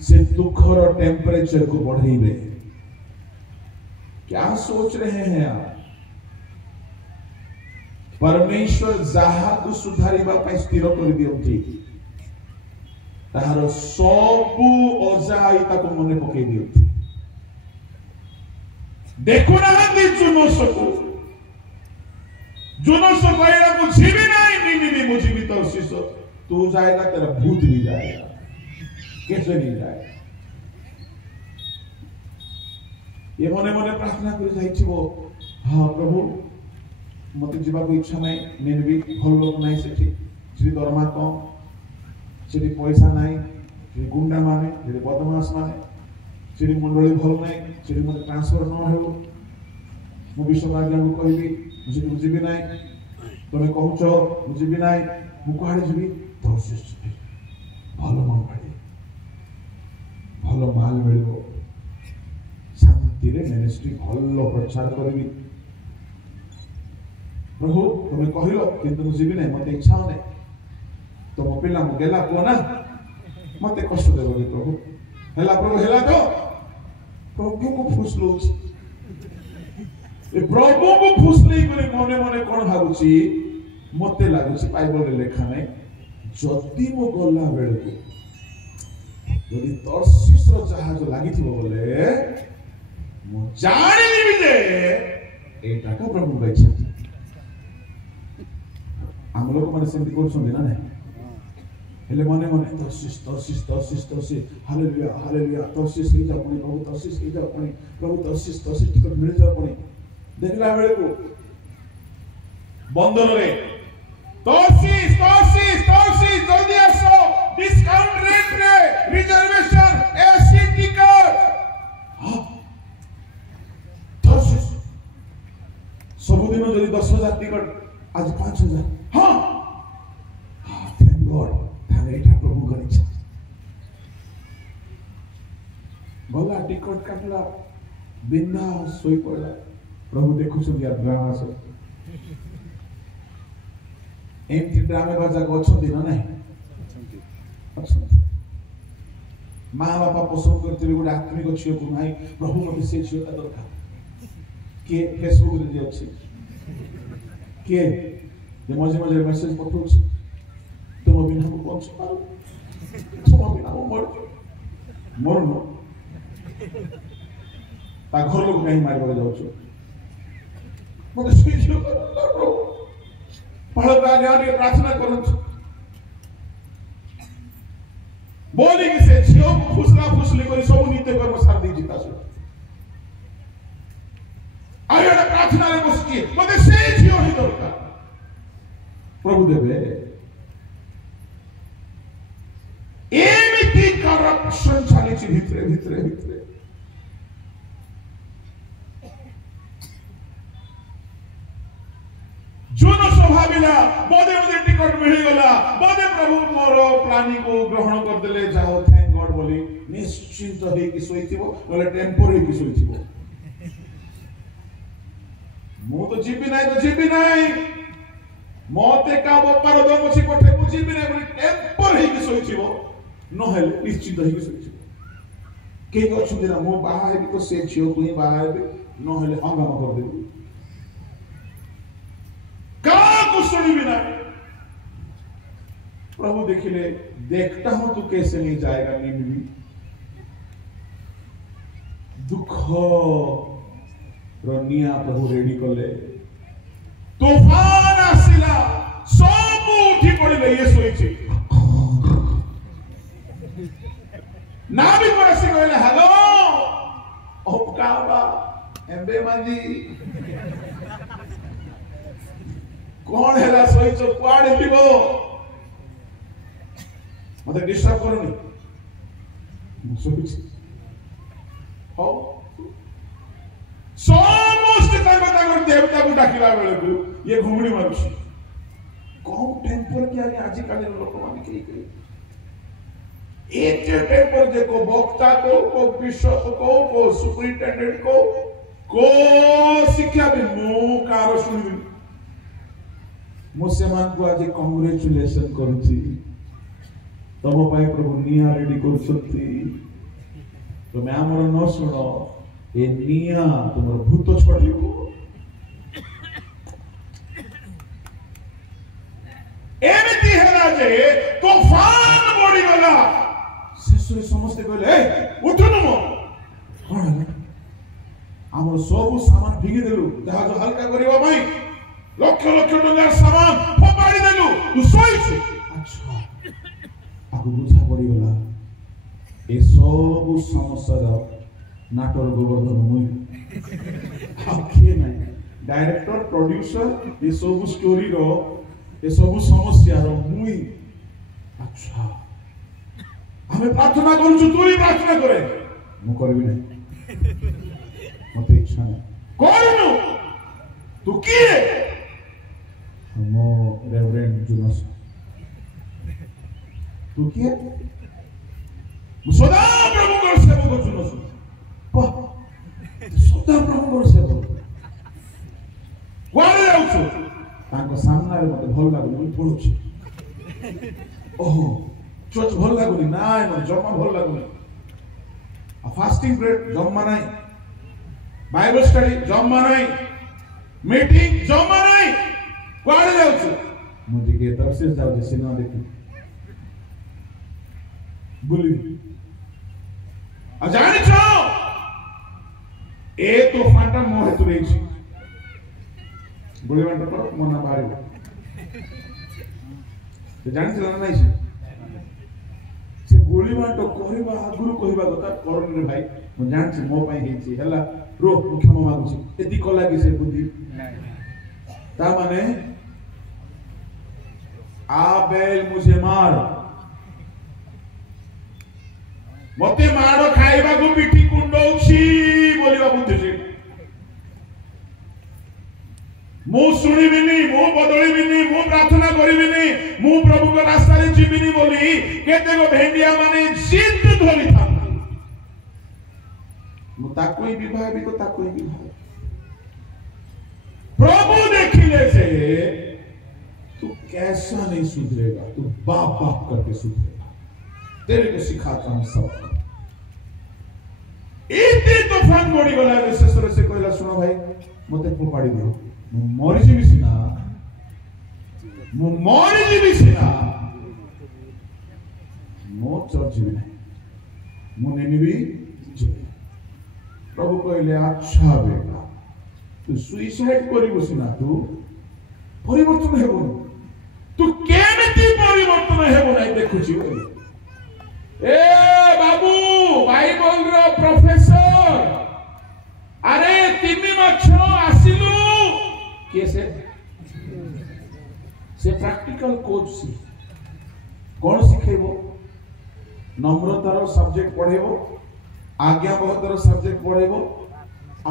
से दुखर टेम्परेचर को बढ़ाइबे क्या सोच रहे हैं आप परमेश्वर जहा को सुधारिबा पय स्थिर कर दियंती ताहार सबु अजाइता को मने पकई दियंती देखो ना जुनोसको जुनोसो कहला को जीवी नहीं नहीं मुझे तो शिष्य तू जाएगा तेरा भूत भी जाएगा कैसे नहीं जाएगा ये मने मने प्रार्थना कर जाइछिबो हां प्रभु मते जीवा को इच्छा नहीं नेन भी भल लोक नहीं सेठी श्री दरमा को श्री पैसा नहीं श्री गुंडा माने श्री बदमाश माने श्री मंडली भल नहीं श्री मते ट्रांसफर न हेबो मु विश्वभाग्य को कहबी मुझे बुझिबी नहीं तुम कहूच बुझिबी नहीं मु कुआडे जीवी तो शिष्य भल मन पड़े भल माल मिलिबो शांति रे मिनिस्ट्री भल प्रचार करबी प्रभु तुम कहलो किंतु मु जीवी नहीं मते इच्छा नहीं तुम पिला मु गेला को ना मते कष्ट देबो प्रभु हेला प्रभु हेला तो प्रभु को फुसलो ए प्रभु को फुसली करे मने मने कोन भाबुची मते लागुची बाइबल रे लेखा नै जति मो गल्ला बेले को यदि तर्शीस रो जहाज लागिथिबो बोले मो जानि भी जे एटा का प्रभु गइछ हम लोग माने सेमति करछन ना नै हेले मने मने तर्शीस हालेलुया हालेलुया तर्शीस ही जाऊ प्रभु तर्शीस ही जाऊ प्रभु तर्शीस टिकट मिल जाऊ पणी देखला बेले को बंदर रे तर्शीस जल्दी आसो डिस्काउंट रेट रे रिजर्वेशन एसी टिकट तर्शीस सब दिन जदी 10,000 टिकट आज 5,000 हां थैंक गॉड थाने एटा प्रभु गरिछ गला टिकट काटला बिना सोई पड़ला प्रभु देखु छ या ड्रामा सब एमती ड्रामे बाजा को अछंती न नहीं माँ बापा पसंद करते गोटे आत्मिक झील को ना प्रभु मत से झील का दरकार किए फेसबुक रे अच्छी किए जे मजे मजे मेसेज पठाउछ तुम बिना को बंच पारो तुम बिना को मर न ता घर लोग नहीं मार जाउछ मत से झील का पढ़ता गया प्रार्थना करूँ बोली कि से झियो को फुसला फुसली करी सब नित्य कर्म सार दी जीता सु आयडा प्रार्थना रे बसकी मते से झियो ही दरकार प्रभु देवे एमिति करप्शन चलीछि भितरे भितरे भितरे जुनो स्वभाविला बोधे मुझे टिकट मिल गला बोधे प्रभु मोर प्लानिंग को ग्रहण कर देले जाओ थैंक गॉड बोली निश्चिंत हे कि सोइथिबो बोले टेम्पोरी कि सोइथिबो मु तो जीबी नाही मते का बपार दमछि पठे मु जीबी नाही बोली टेम्पोरी कि सोइथिबो न हेले निश्चिंत हे कि सोइथिबो के अच्छे ना मो बाहर भी तो से झील को ही बाहर भी न हेले हंगामा कर देबी का कुशली बिना प्रभु देखिले देखता हूं तू कैसे नहीं जाएगा निन्वी दुख रनिया प्रभु रेडी कले तूफान आसिला सब उठी पड़े ये सोईछे ना भी पड़सी कहले हेलो ओपकाबा एम्बे मांजी कौन हैला सोईछो कुआडे जीवो मते डिस्टर्ब करनी सोईछे हो समस्त तांगर देवता को डाकिला बेले को ये घुमड़ी मारुछि कौन टेम्पर के आगे आज काले लोक माने के एक टेम्पर देखो वक्ता को बिशप को सुपरिटेंडेंट को शिक्षा भी मो कार सुनबी मो सेमान को आज कांग्रेचुलेशन करूछि तम पाई प्रभु निया रेडी करछथि तो मैं हमर न सुनो ए निया तुमर भूत छड़ियो एमिति हेला जे तूफान बड़ी गला शिशुरे समस्त कहले ए उठनु मो कोन हमर सब सामान भिगी देलु जहाज हल्का करिवा भाई लक्ष लक्ष टंकार सामान फोपाड़ी देलु तू सोइछु अच्छा आगु बुझा पड़ी गला ए सब समस्या नाटक गोवर्धन मुई आखे नहीं डायरेक्टर प्रोड्यूसर ये सब स्टोरी रो ये सब समस्या रो मुई अच्छा हमें प्रार्थना करू तू ही प्रार्थना करे मु करबी नहीं मते इच्छा नहीं करनु तू किए मो रेवरेंड जुनस तू किए सदा प्रभु को सेवक जुनस सदा प्रभु को सेवक कुआरे जाउछु तांको सामना रे मते भल लागु मुई पढुछि ओहो चर्च भल लागुनी नाय मन जम्मा भल लागुनी आ फास्टिंग ब्रेड जम्मा नाही बाइबल स्टडी जम्मा नाही मीटिंग जम्मा नाही कुआरे जाउछु मुझे के तरसे जाउ जे सिनेमा देखि बुली आ जानि छो ए तो फाटा मोह हेतु रही बुली बांट पर मना बारी ते जानि छला नाही से गोली बांट कहबा गुरु कहबा कथा करन रे भाई मु जानछि मो पई हेछि हला रो मु क्षमा मागुछि एति कला कि से बुद्धि ता माने आबेल मुझे मार मते मारो खाइबा को पिठी कुंडौछि बोलिबा बुद्धि मु सुनिबिनी मु बदलिबिनी मु प्रार्थना करिबिनी मु प्रभु को रास्ता रे जीबिनी बोली केते को भेंडिया माने जिद धरि था मु ताकोई विवाह भी तो ताकोई विवाह प्रभु देखिले से तू कैसा नहीं सुधरेगा तू बाप बाप करके सुधरेगा तेरे को सिखाता हूं सब इतनी तूफान मोड़ी गला विशेषर से कहला सुनो भाई मते फोपाड़ी दियो मु मरि जीवी सिना मु चर्च जीवी नहीं मु नेनिबी प्रभु कहले अच्छा बेटा तू सुइसाइड करिबो सिना तू परिवर्तन हेबो तू केमिति परिवर्तन हेबो नाही देखुची ए बाबू बाइबल रो प्रोफेसर अरे तिमी मछो आसिलु कैसे से प्रैक्टिकल कोच सी कौन सिखेबो नम्रतार सब्जेक्ट पढ़ेबो आज्ञाबद्धर सब्जेक्ट पढ़ेबो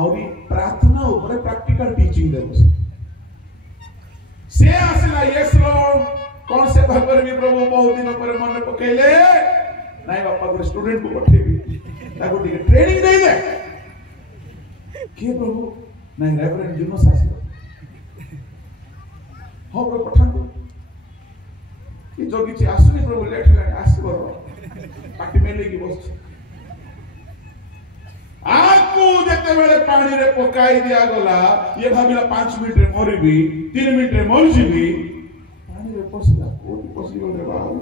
आउरी प्रार्थना ऊपर प्रैक्टिकल टीचिंग देबो से आसिला यस लॉर्ड कौन से भागर भी प्रभु बहुत दिन पर मन पकेले नहीं बापा को स्टूडेंट को पठेबी ताको टिके ट्रेनिंग दे दे के प्रभु नहीं रेवरेंड जुनस आसिला हो प्रभु पठान कि जोगी ची आसुनी प्रभु लेट लगा आसी बरो पार्टी में लेगी बस ଯେତେବେଳେ ପାଣିରେ ପକାଇ ଦିଆଗଲା ଇଏ ଭାବିଲା 5 ମିନିଟରେ ମରିବି 3 ମିନିଟରେ ମରିଯିବି ପାଣିରେ ପଶିଲା କୋଉଠି ପଶିଗଲେ ବାବୁ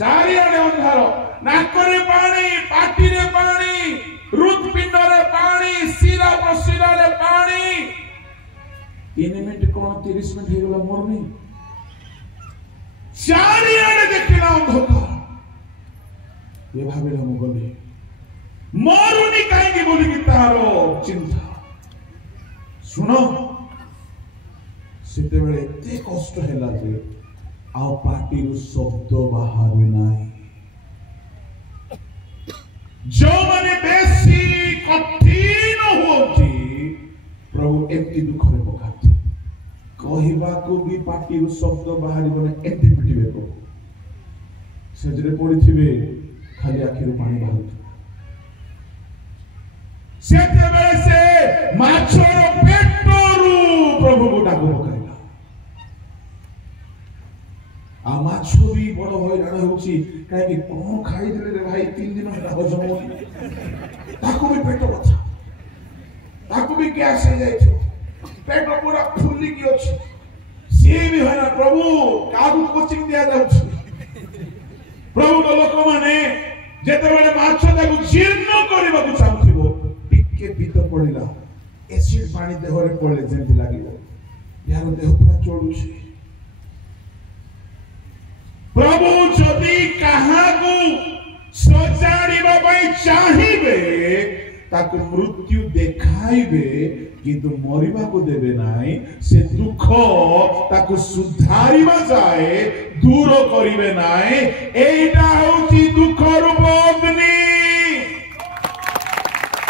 ଚାରିଆଡେ ଅନ୍ଧାର ନାକରେ ପାଣି ପାଟିରେ ପାଣି ହୃଦପିଣ୍ଡରେ ପାଣି ଶିରା ପ୍ରଶିରାରେ ପାଣି 3 ମିନିଟ କଣ 30 ମିନିଟ ହେଇଗଲା ମରୁନି ଚାରିଆଡେ ଦେଖିଲା ଅନ୍ଧକାର ये भाविला मु गली मरुनी काहेकि बोलिकी तार चिंता सुन सेते बेले एते कष्ट हैला जे आ पार्टी रो शब्द बाहरु नाही जो माने बेसी कठिन होती प्रभु एति दुख रे पकाती कहिबा को भी पार्टी रो शब्द बाहरी बने एति पिटिबे को सजरे पड़िथिबे खाली आखिर पानी बाहर से माछर पेटरू प्रभु को डाक पकाइला आ माछ भी बड़ हैरान होउची काहे कोन खाई देले रे भाई 3 दिन हटा हजम होनी ताको भी पेट बथा ताको भी गैस हो जाय छ पेट पूरा फुल्ली की अछि से भी हैना प्रभु कागु कोचिंग दिया जाउची प्रभु को लोक माने जेतेबेले माछ ताकू जीर्ण करबाकू चाहुथिबो टिके पीत पड़िला एसिड पानी देहरे पड़ले जेंति लागिबो यार देह पूरा चोडुछि प्रभु जदि काहाकू सजाड़िबा पई चाहिबे ताकू मृत्यु देखाइबे किंतु मरिबाकू देबे नाही से दुख ताकू सुधारिबा जाए दूर करिबे नाही एटा होची दुख रूप अग्नि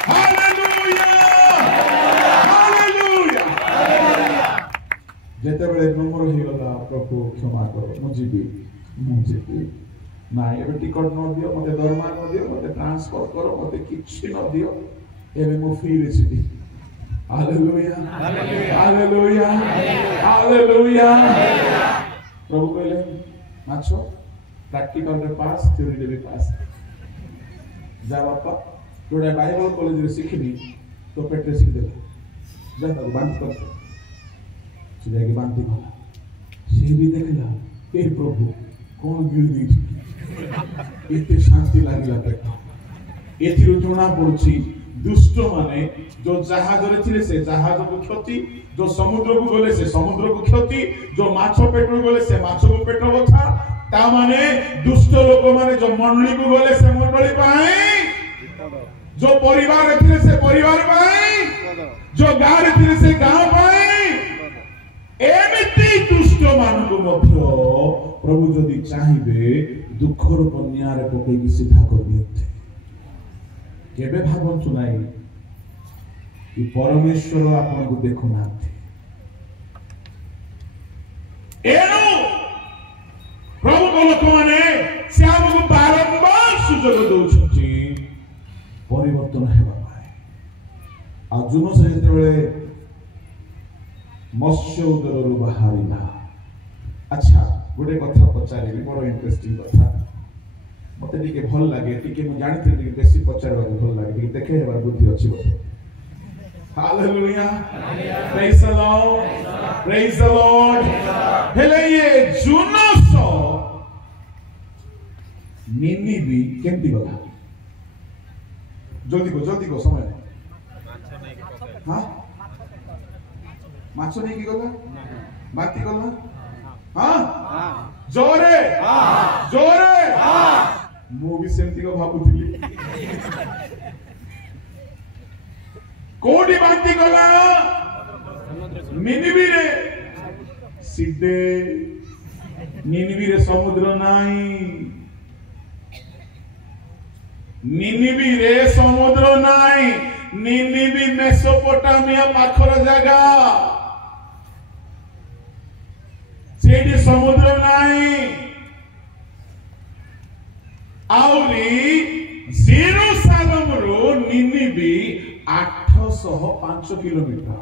हालेलुया हालेलुया जेतेबेले नम्र हिगला प्रभु क्षमा करो मुझे ना एबे टिकट न दियो मते दरमा न दियो मते ट्रांसफर करो मते किछि न दियो एबे मो free recipe hallelujah hallelujah hallelujah प्रभु कहले माछो प्रैक्टिकल रे पास थ्योरी रे भी पास जा बापा तोड़ा बाइबल कॉलेज रे सिखबी तो पेट रे सिख दे जा तो बांध कर सीधा के बांध दिला से भी देखला ए प्रभु कौन गिर दी एते शांति लागिला पेट एथिरो जोना पड़छि दुष्ट माने जो जहाज रे थिले से जहाज को क्षति जो समुद्र को गले से समुद्र को क्षति जो माछ पेट को गले से माछ को पेट बथा ता माने दुष्ट लोक माने जो मंडली को गले से मंडली पाए जो परिवार रे थिले से परिवार पाए जो गांव रे थिले से गांव पाए एमिति दुष्ट मान को मध्य प्रभु जदि चाहिबे दुख रो बन्या रे पकई की सीधा कर दियते केबे भाबंतु नाही कि परमेश्वर आपन को देखु नाथि एनु प्रभु को लोक माने से हमको बारंबार सुजोग दउछथि परिवर्तन हेबा पाए आ जुनो से जेतेबेले मत्स्य उदररु बाहरिला अच्छा गोटे कथा पचारिबी बड़ इंटरेस्टिंग कथा मते टिके भल लागे टिके मु जानिते टिके बेसी पचारबा भल लागे टिके देखे हेबार बुद्धि अछि बोले हालेलुया प्रेज द लॉर्ड हेले ये जुनस निनिबी केमती गला जल्दी को समय हां माछ नहीं की गला बाती गला हां जोरे मु भी सेमती को भाबुथिली कोडी बाती गला निनिबी रे सिद्धे निनिबी रे समुद्र नाही निनिबी रे समुद्र नाही निनिबी मेसोपोटामिया पाखर जगह सेठी समुद्र नाही आउरी जेरूसालेम रो निनिबी 805 किलोमीटर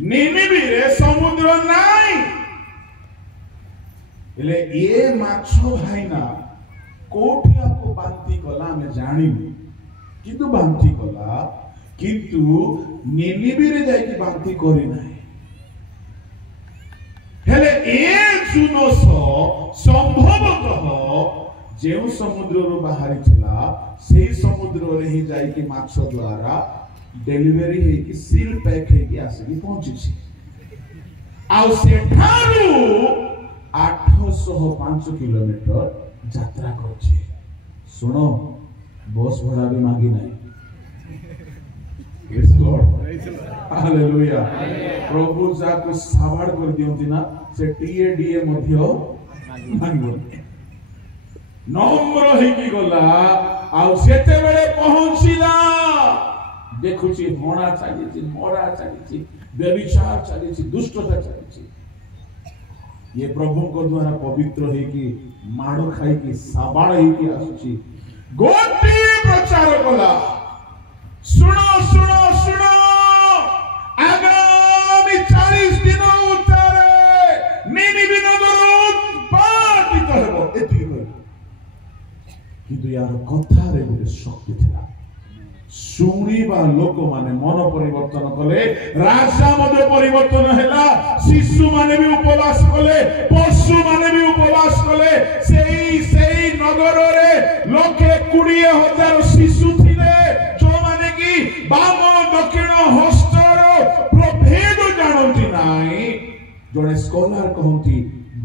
निनिबी रे समुद्र नाही एले ये माछो भाईना कोठी आपको बांती कला में जानिबी किंतु बांती कला किंतु निनिबी रे जाई कि बांती करी नाही हेले ए जुनस संभवतः जेउ समुद्र रो बाहरी थिला सेही समुद्र रे ही जाई कि माछ द्वारा डेलीवरी हे कि सील पैक हे कि आसी पहुंची छी आउ सेठारू 805 किलोमीटर यात्रा करछे सुनो बस भड़ा भी मांगी नहीं Praise the Lord. Hallelujah. प्रभु जाको साबाड़ कर दियंती ना से टीएडीए मध्य मांगो नम्र हे की गला आउ सेते बेले पहुंचिला देखुची होना चाहिए मोरा चाहिए व्यभिचार चाहिए दुष्टता चाहिए ये प्रभु को द्वारा पवित्र है कि माड़ खाई कि साबाड़ है कि आसुची गोटी प्रचार कला सुनो सुनो सुनो आगामी 40 दिन उतारे निनिबी नगर उत्पादित हेबो एति कहला किंतु यार कथा रे गोटे शक्ति थिला सुनिबा लोक माने मन परिवर्तन कले राजा मध्य परिवर्तन हैला शिशु माने भी उपवास कले पशु माने भी उपवास कले सेई नगर रे लक्षे 20,000 शिशु थिले जो माने की बाम दक्षिण हस्तर प्रभेद जानती नाही जने स्कॉलर कहंती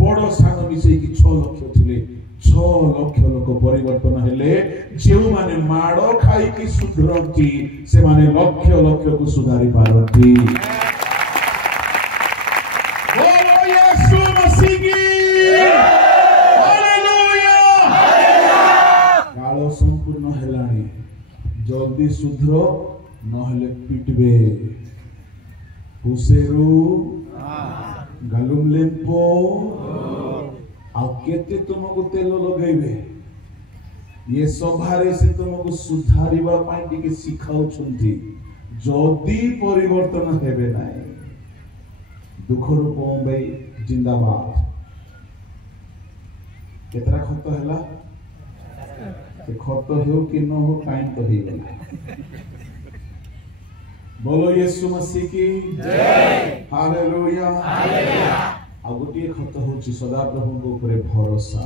बड़ सान मिसे की 6 लाख थिले 6 लाख लोक परिवर्तन हेले जेउ माने माड़ खाई की सुधरती से माने लक्ष लक्ष को सुधारी पारती बोलो यीशु मसीह की हालेलुया कालो संपूर्ण हेलानी जल्दी सुधरो नहले पिटबे पुसेरु गालुम लेम्पो आ केते तुमको तेल लगेबे ये सभारे से तुमको सुधारिबा पाई टिके सिखाउ छंती जदी परिवर्तन हेबे नाही दुखर बॉम्बे जिंदाबाद केतरा खत हैला से खत हो कि न हो टाइम तो हे गेला बोलो यीशु मसीह की जय हालेलुया हालेलुया आ गोटे खत होची सदा प्रभु को ऊपर भरोसा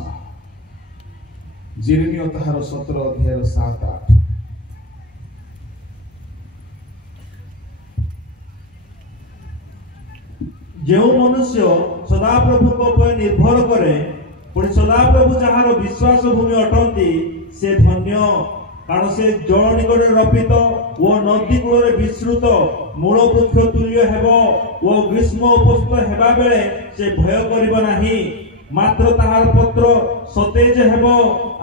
जिरमिया ताहार 17 अध्याय 7-8 जो मनुष्य सदा प्रभु को ऊपर निर्भर करे पुणी सदा प्रभु जहार विश्वास भूमि अटंती से धन्य कारण से जल निकटे रपित वो नदी कूल विस्तृत मूल वृक्ष तुल्य हेब वो ग्रीष्म उपस्थित हेबा बेले से भय करिब नाही मात्र ताहार पत्र सतेज हेब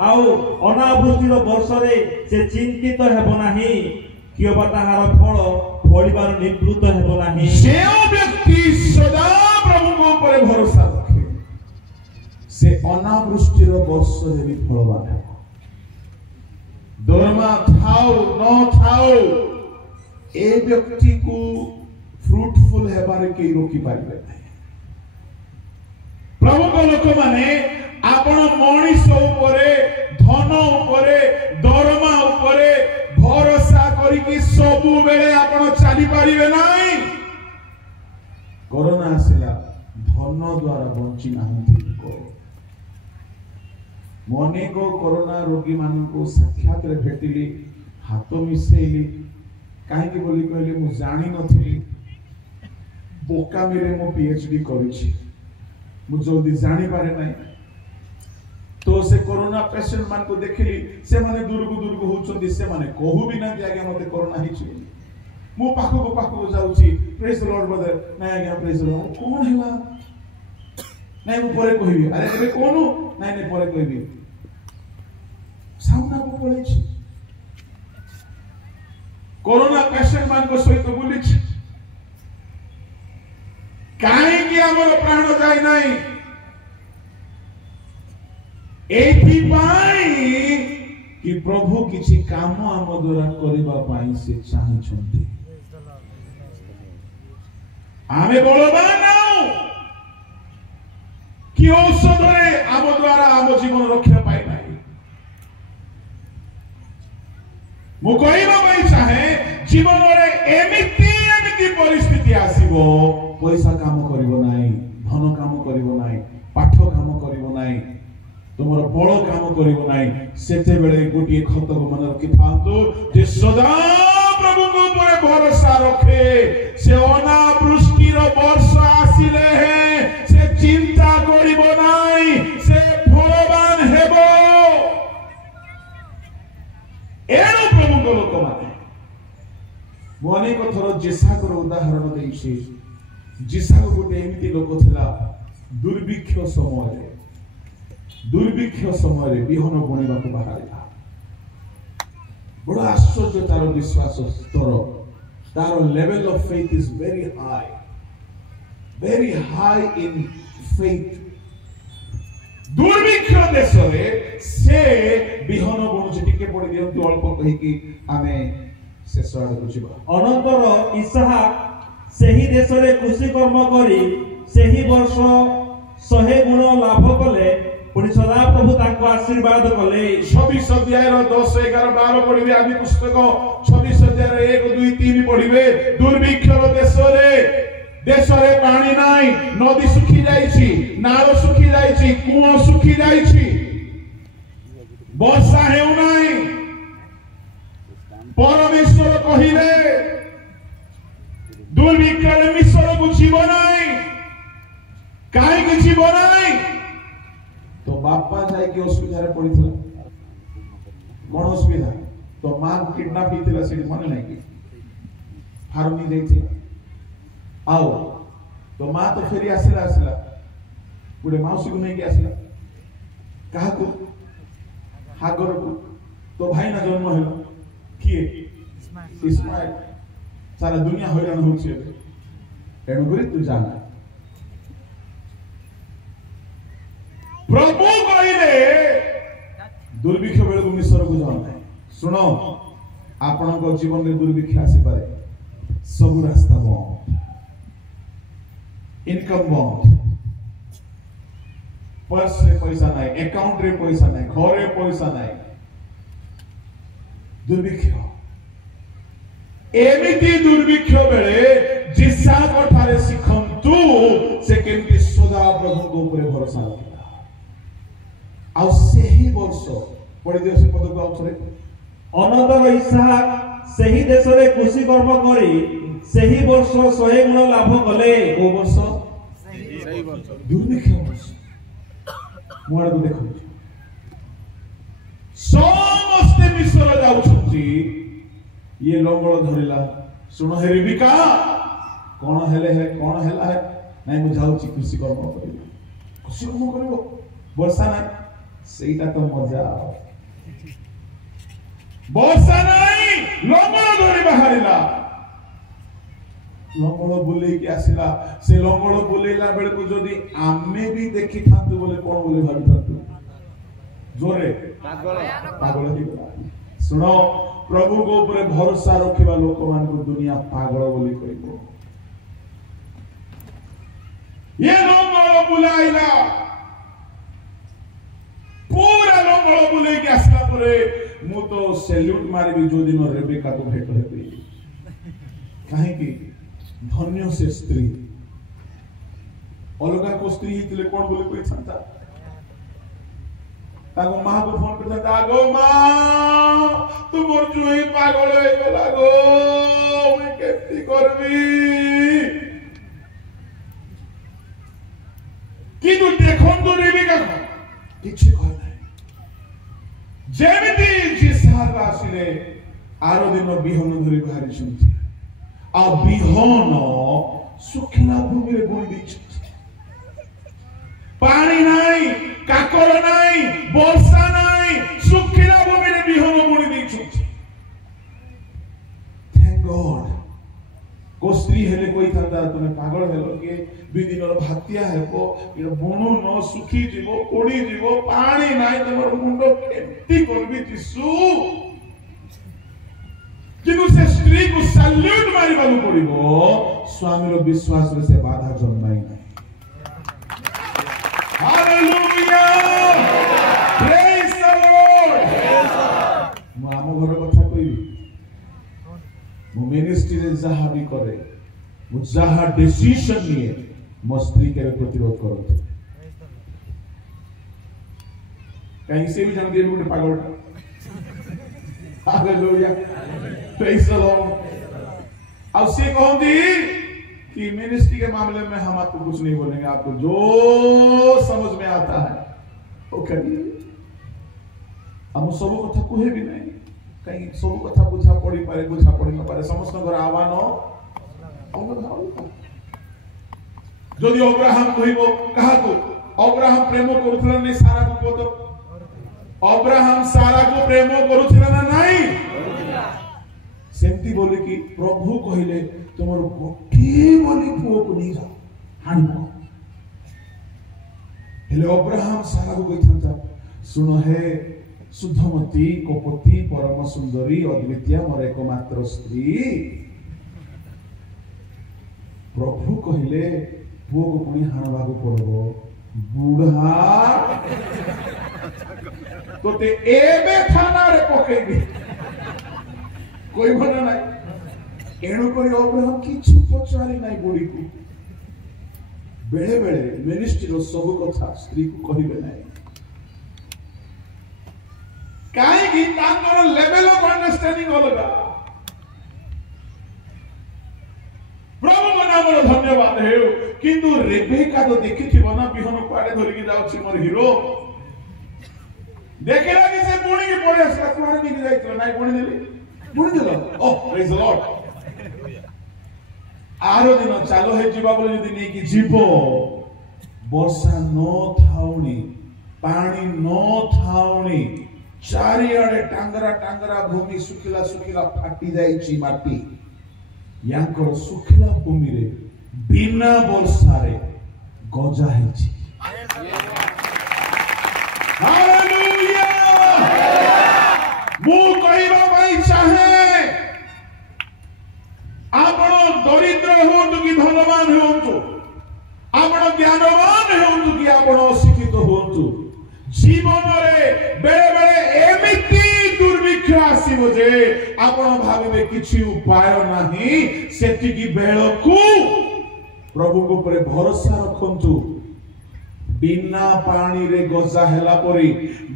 आउ अनावृष्टिर वर्ष रे से चिंतित हेब नाही किबा ताहार फल फलिबार निवृत्त हेब नाही जे व्यक्ति सदा प्रभु को ऊपर भरोसा रखे से अनावृष्टिर वर्ष रे भी फलवान हेब दरमा थाओ न थाओ ए व्यक्ति को फ्रूटफुल हेबारे के रोकी पारिबे नाही प्रभु को लोक माने आपण मनीष उपरे धन उपरे दरमा उपरे भरोसा करिकि सबु बेले आपण चली पारिबे नाही कोरोना आसिला धन द्वारा बंची नाहंती को मने को कोरोना रोगी मान को साक्षात रे भेटिली हाथ मिसेली काहे कि बोली कहले मु जानि नथिली बोका मेरे मो पीएचडी करिछि मु जल्दी जानि पारे नाही तो से कोरोना पेशेंट मान को देखिली से माने दुर्गु होचंदी से माने कहू भी ना कि आगे मते कोरोना हिछि मु पाखो जाउछि प्रेज द लॉर्ड ब्रदर नाही आगे प्रेज द लॉर्ड कोन हैला नाही मु परे कहिबी अरे एबे कोनु नाही परे कहिबी सामना को पड़े कोरोना पेशेंट मान को सहित बोली कहीं आमर प्राण जाए नहीं एथि कि प्रभु किसी काम आम द्वारा करने से चाहते आमे बलवान कि औषध आम द्वारा आम जीवन रक्षा पाए ना मु कहबा भाई चाहे जीवन रे एमिति परिस्थिति आसीबो पैसा काम करिवो नाही धन काम करिवो नाही पाठ काम करिवो नाही तुमर बड़ काम करिवो नाही सेते बेले गोटी खत को मन रखि थांतु जे सदा प्रभु को ऊपर भरोसा रखे से अनावृष्टि रो वर्षा आसिले है से चिंता करिवो नाही से फलवान हेबो एनो प्रभु को लोक माने मु अनेक थर जेसाकर उदाहरण देइछि जेसाको गोटे एमिति लोक थिला दुर्भिक्ष समय विहन बुणवा को बाहरिला बड़ आश्चर्य तार विश्वास स्तर तार level of faith is very high in faith दुर्भिक्ष देश रे से विहन बुणुछि टिके पड़ी दियंतु अल्प कहि कि आमे शेष आड़ बुझिबा अनंतर इसहाक सेही देश रे कृषि कर्म करी सेही वर्ष 100 गुण लाभ कले पुणी सदा प्रभु ताको आशीर्वाद कले 26 अध्याय रो 10 11 12 पढिबे आदि पुस्तक 26 अध्याय 1 2 3 पढिबे दुर्भिक्ष रो देश रे पानी नाही नदी सुखी जाईछि नाळ सुखी जाईछि कुओ सुखी जाईछि वर्षा हेउ नाही परमेश्वर कहिले दुर्भिक्ष रे मिश्र को जीव नाही काहे कि जीव नाही तो बापा जाय के असुविधा रे पड़िथिला कोन असुविधा तो मां किडनैप हिथिला से मन नाही कि फार्मी जाइथिला आओ तो मां तो फेरी आसिला गुडे माउसी को नहीं के आसिला कहा को हागर को तो भाई ना जन्म हेला किए इस्माइल सारा दुनिया हैरान होछि एणु करी तू जाना प्रभु कहले दुर्भिक्ष बेले को मिश्र को जाना सुनो आपण को जीवन में दुर्भिक्ष आसी पारे सब रास्ता बंद इनकम बंद पर्स रे पैसा नाही अकाउंट रे पैसा नाही घर रे पैसा नाही दुर्भिक्ष एमिति दुर्भिक्ष बेले जिसा कोठारे शिखंतु से केमति सदा प्रभु को ऊपर भरोसा रखिला आ सेही वर्ष पड़ी दियो से पद को आउथरे अनंतर इसहाक सेही देश रे कृषि कर्म करी सेही वर्ष 100 गुण लाभ कले ओ वर्ष सही वर्ष दुर्भिक्ष वर्ष मोर को देखो समस्त मिश्र जाउछंती ये लंगड़ धरिला सुनो हे रिबिका कोन हेले है कोन हेला है नहीं मु जाउची कृषि कर्म करिबो कृषि कर्म करिबो वर्षा नाही सेटा तो मजा वर्षा नाही लंगड़ धरि बाहरिला लंगड़ बुले के आसिला से लंगड़ बुलेला बेले को जदी आमे भी देखि थांतु बोले कोन बोले भाबी थांतु जोरे पागल ही सुनो प्रभु को ऊपर भरोसा रखिबा लोक मान को दुनिया पागल बोली कहबो ये लंगड़ बुलाइला पूरा लंगड़ बुले के आसला परे मु तो सैल्यूट मारबी जो दिन रेबेका तो भेट हेबी काहे कि धन्य से स्त्री अलगा को स्त्री हितले कोन बोले कोई छंता ताको मां को फोन करता तागो मां तू मोर जुई पागल होई गला गो मैं केती करबी कि तू देखन तो रेबेका किछि कह नाही जेमिति जिसार आसिले आरो दिन बिहन धरि बाहरी छंती आ बिहन सुखिला भूमि रे बुणी दैछ पानी नाही काकर नाही वर्षा नाही सुखिला भूमि रे बिहन बुणी दैछ थैंक गॉड को स्त्री हेले कोई थांदा तने पागल हेलो के दुई दिन रो भातिया हेबो ये बुणु न सुखी जीवो कोडी जीवो पानी नाही तमर मुंडो केती करबी जिसु किनु से स्त्री को सैल्यूट मारी बाबू पड़िबो स्वामी रो विश्वास रे से बाधा जन्माई नाही हालेलुया प्रेज द लॉर्ड मु आम घर कथा कहबी मो मिनिस्ट्री रे जहा भी करे मो जहा डिसीजन लिए मो स्त्री के प्रतिरोध करते कहीं से भी जानती है गोटे पागल हालेलुया प्रेज द लॉर्ड अब से कहती कि मिनिस्ट्री के मामले में हम आपको कुछ नहीं बोलेंगे आपको जो समझ में आता है वो करिए हम सब कथा कहे भी नहीं कहीं सब कथा बुझा पड़ी पारे बुझा पड़ी न पारे समस्त घर आह्वान जदि अब्राहम कहबो काहाको अब्राहम प्रेम करुथला नहीं सारा को तो अब्राहम सारा को प्रेम करुथला ना नहीं सेमती बोले कि प्रभु कहले तुमर गोटी बोली पुओ को नहीं जा हानिबो हेले अब्राहम सारा को कहथांता सुनो हे शुद्धमती कपटी परम सुंदरी अद्वितीय मोर एकमात्र स्त्री प्रभु कहले पुओ को पुणी हाणवा को पड़बो बुढ़ा तो ते एबे थाना रे पकेबी कोई बना नहीं एणु करी अब्राहम किछि पचारि नाही बुढ़ी को बेले बेले मिनिस्ट्री रो सब कथा स्त्री को कहिबे नाही काहे कि तांकर लेवल ऑफ अंडरस्टैंडिंग अलगा प्रभु मनामर धन्यवाद हे किंतु रेबेका तो देखिथिबो ना बिहन पाड़े धरि के जाउछि मोर हीरो देखिला कि से पुणी के पड़े असला कुआरे निकि जाइतो नाही पुणी देली पुणी देलो ओ प्रेज द लॉर्ड आरो दिन चालो हे जीवा बोले यदि नहीं कि जीवो वर्षा न थाउनी पानी न थाउनी चारिआडे टांगरा टांगरा भूमि सुखिला सुखिला फाटी जाइछि माटी यांकर सुखिला भूमि रे बिना वर्षा रे गजा हेछि हालेलुया मु कहिबा भाई चाहे आपण दरिद्र होंतु कि धनवान होंतु आपण ज्ञानवान होंतु कि आपण अशिक्षित होंतु जीवन रे बेले बेले एमिति दुर्भिक्ष आसीबो जे आपण भाबिबे किछि उपाय नाही सेति की बेलकु प्रभु को ऊपर भरोसा रखंतु बिना पानी रे गजा हेला परी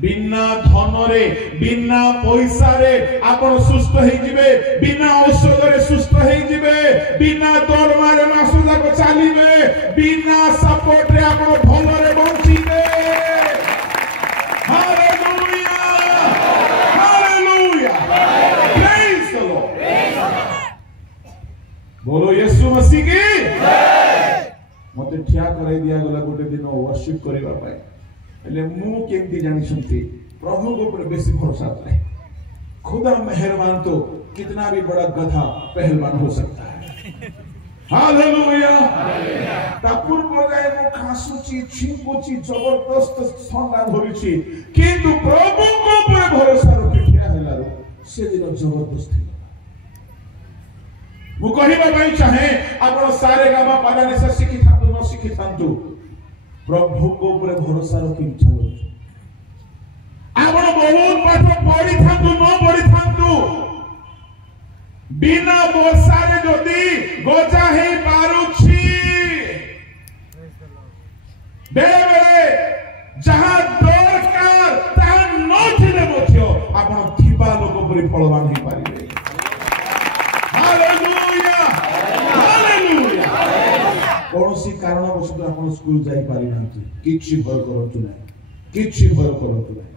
बिना धन रे बिना पैसा रे आपण सुस्त हेई जिवे बिना औषध रे सुस्त हेई जिवे बिना दरमा रे मासुदा को चालिबे बिना सपोर्ट रे आपण भल रे बंचिबे hallelujah hallelujah praise the Lord बोलो यीशु मसीह की मते ठिया कराई दिया गला गोटे दिन वर्शिप करिवा पाए हेले मु केमती जानि सुनती प्रभु को ऊपर बेसी भरोसा है खुदा मेहरबान तो कितना भी बड़ा गधा पहलवान हो सकता है हालेलुया तापुर पगाए मो खासुची छिंकुची जबरदस्त ठंडा धरिछि किंतु प्रभु को ऊपर भरोसा रखि ठिया हेलारो से दिन जबरदस्त मु कहिबा भाई चाहे आपण सारे गामा पादानी से शिखि थांतु न शिखि थांतु प्रभु को ऊपर भरोसा रखि चलो आपण बहुत पाठ पढ़ी थांतु न पढ़ी थांतु बिना वर्षा रे जदी गजा हे पारुछि बेले बेले जहां दरकार ता न थिले मथ्य आपण थिबा लोक परि फलवान हे पारिबे हालेलुया हालेलुया कौनसी कारण वस्तु आपण स्कूल जाई पारि नांती किछि भय करंतु नै किछि भय करंतु नै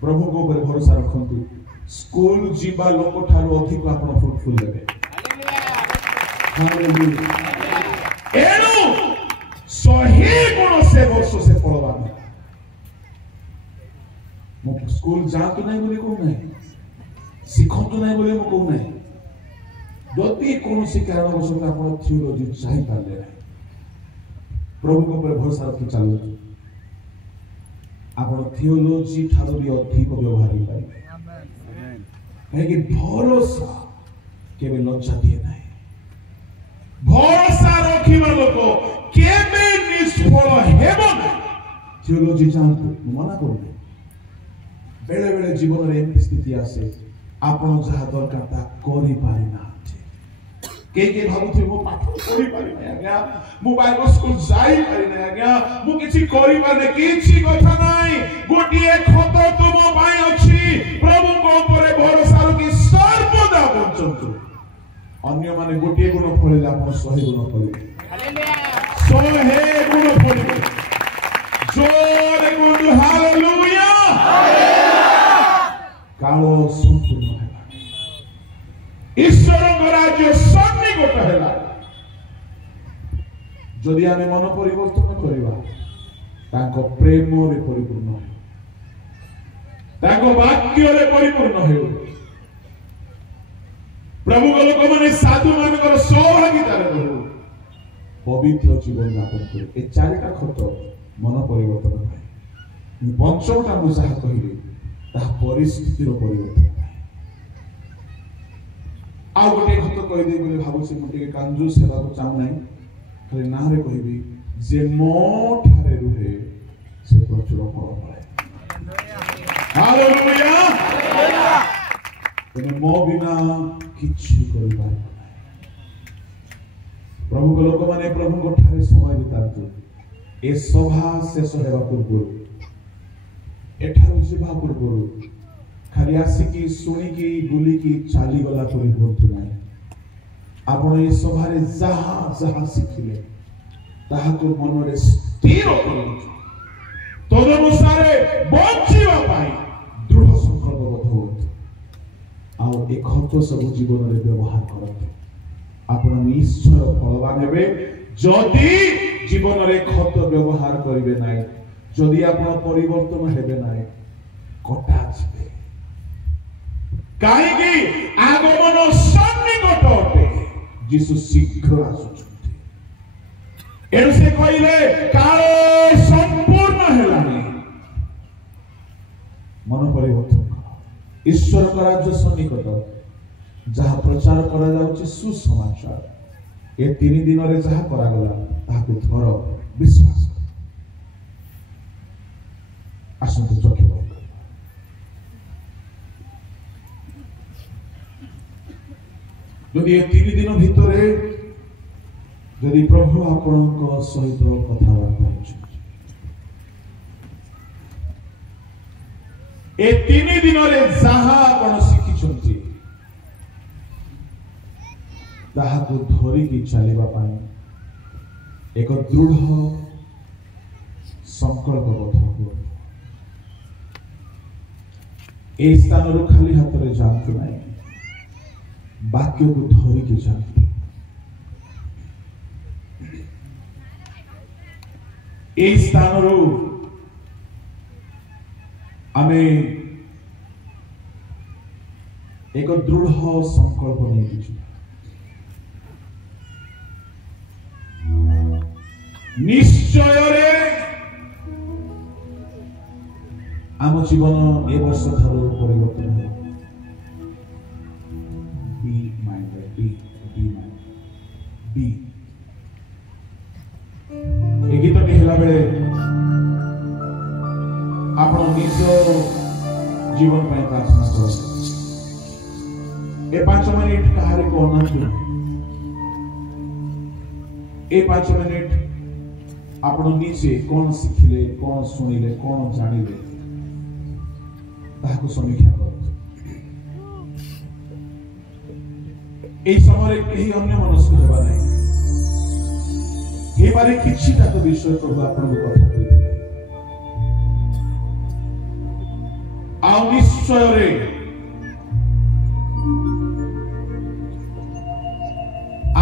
प्रभु को ऊपर भरोसा रखंतु स्कूल जीवा लोक ठारो अधिक आपण फ्रूटफुल हेबे हालेलुया एनु सही गुण से वर्ष से फलवान मो स्कूल जातु नै बोली को नै सिखंतु नै बोली मो को नै जदि कौन सी कारण वस्तु आपण थियोलॉजी चाहि पाले प्रभु को ऊपर भरोसा रखि चलु आपण थियोलॉजी ठारो भी अधिक व्यवहार पाइबे आमेन कि भरोसा केबे लज्जा दिए नाही भरोसा रखिबा लोक केबे निष्फल हेबो ना थियोलॉजी जानतु मना करू बेले बेले जीवन रे एमती स्थिति आसे आपण जहा दरकार ता करि पारि ना के भाबुथे मो पाठ करि पारि ना आज्ञा मो बाइबल स्कूल जाई पारि ना आज्ञा मो किछि करि पारे किछि कथा नाही गोटिए खत तुम पाई अछि प्रभु को ऊपर भरोसा रखि सर्वदा बंचंतु अन्य माने गोटिए गुण फळिला आपण 100 गुण फळिबे हालेलुया 100 गुण फळिबे जोरे गुण हालेलुया कालो संपूर्ण है ईश्वर राज्य सन्निकट है जदि आमे मन परिवर्तन करिबा ताको प्रेम रे परिपूर्ण है ताको वाक्य रे परिपूर्ण है प्रभु को लोक माने साधु मानकर सहभागिता रे रहू पवित्र जीवन यापन करे ए चारिटा खत मन परिवर्तन है पंचमटा मु साहा कहिली ता परिस्थितिर परिवर्तन आ गोटे खत कहि दे बोले भाबुसी मुटिके कांजू सेवा को चाहू नाही खाली ना रे कहिबी जे मो ठारे रुहे से प्रचुर फल पाए हालेलुया तने मो बिना किछि करि पारे प्रभु को लोक माने प्रभु को ठारे समय बितातु ए सभा शेष हेबा पूर्व एठारो जिबा पूर्व खाली आसिकी सुनिकी बुलिकी चाली गला परि होतु नाही आपण ए सभारे जहा जहा सिखिले ताहा को मन रे स्थिर करंतु तदनुसारे बंचिबा पाई दृढ़ संकल्पबद्ध होतु आ ए खत सब जीवन रे व्यवहार करंतु आपण निश्चय फलवान हेबे जदि जीवन रे खत व्यवहार करिवे नाही जदि आपण परिवर्तन हेबे नाही कटा जिवे काहेकि आगमन सन्निकट अटे जीसु शीघ्र आसुछन्ति एनु से कहिले काल संपूर्ण हेलानी मन परिवर्तन कर ईश्वर का राज्य सन्निकट जहा प्रचार करा जाउछि सुसमाचार ए 3 दिन रे जहा करा गला ताकु थोर विश्वास कर आसंत चोखे यदि 3 दिन भितरे यदि प्रभु आपनक सहित कथाबार्ता होछन ए 3 दिन रे जहा आपण शिखिछन्ति ताहा को धरि की चलिबा पाई एक दृढ़ संकल्पबद्ध हो ए स्थान रो खाली हाथ रे जानतु नाही वाक्य को धरि के जानतु ए स्थान रो आमे एक दृढ़ संकल्प नै किछु निश्चय रे आम जीवन ए वर्ष थारो परिवर्तन हो बी ए गीत के हेला बेले आपण निज जीवन पय प्रार्थना करो ए 5 मिनिट कहारे को अनंत ए 5 मिनिट आपण निजे कोन सिखिले कोन सुनिले कोन जानिले ताको समीक्षा करो ए समय केही अन्य मनस्क हेबा नै हे बारे किछि ताको विषय प्रभु आपण को कथा कहिथिले आ निश्चय रे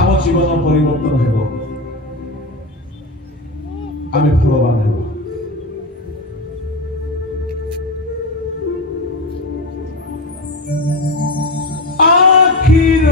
आम जीवन परिवर्तन हेबो आमे फलवान हेबो आखिर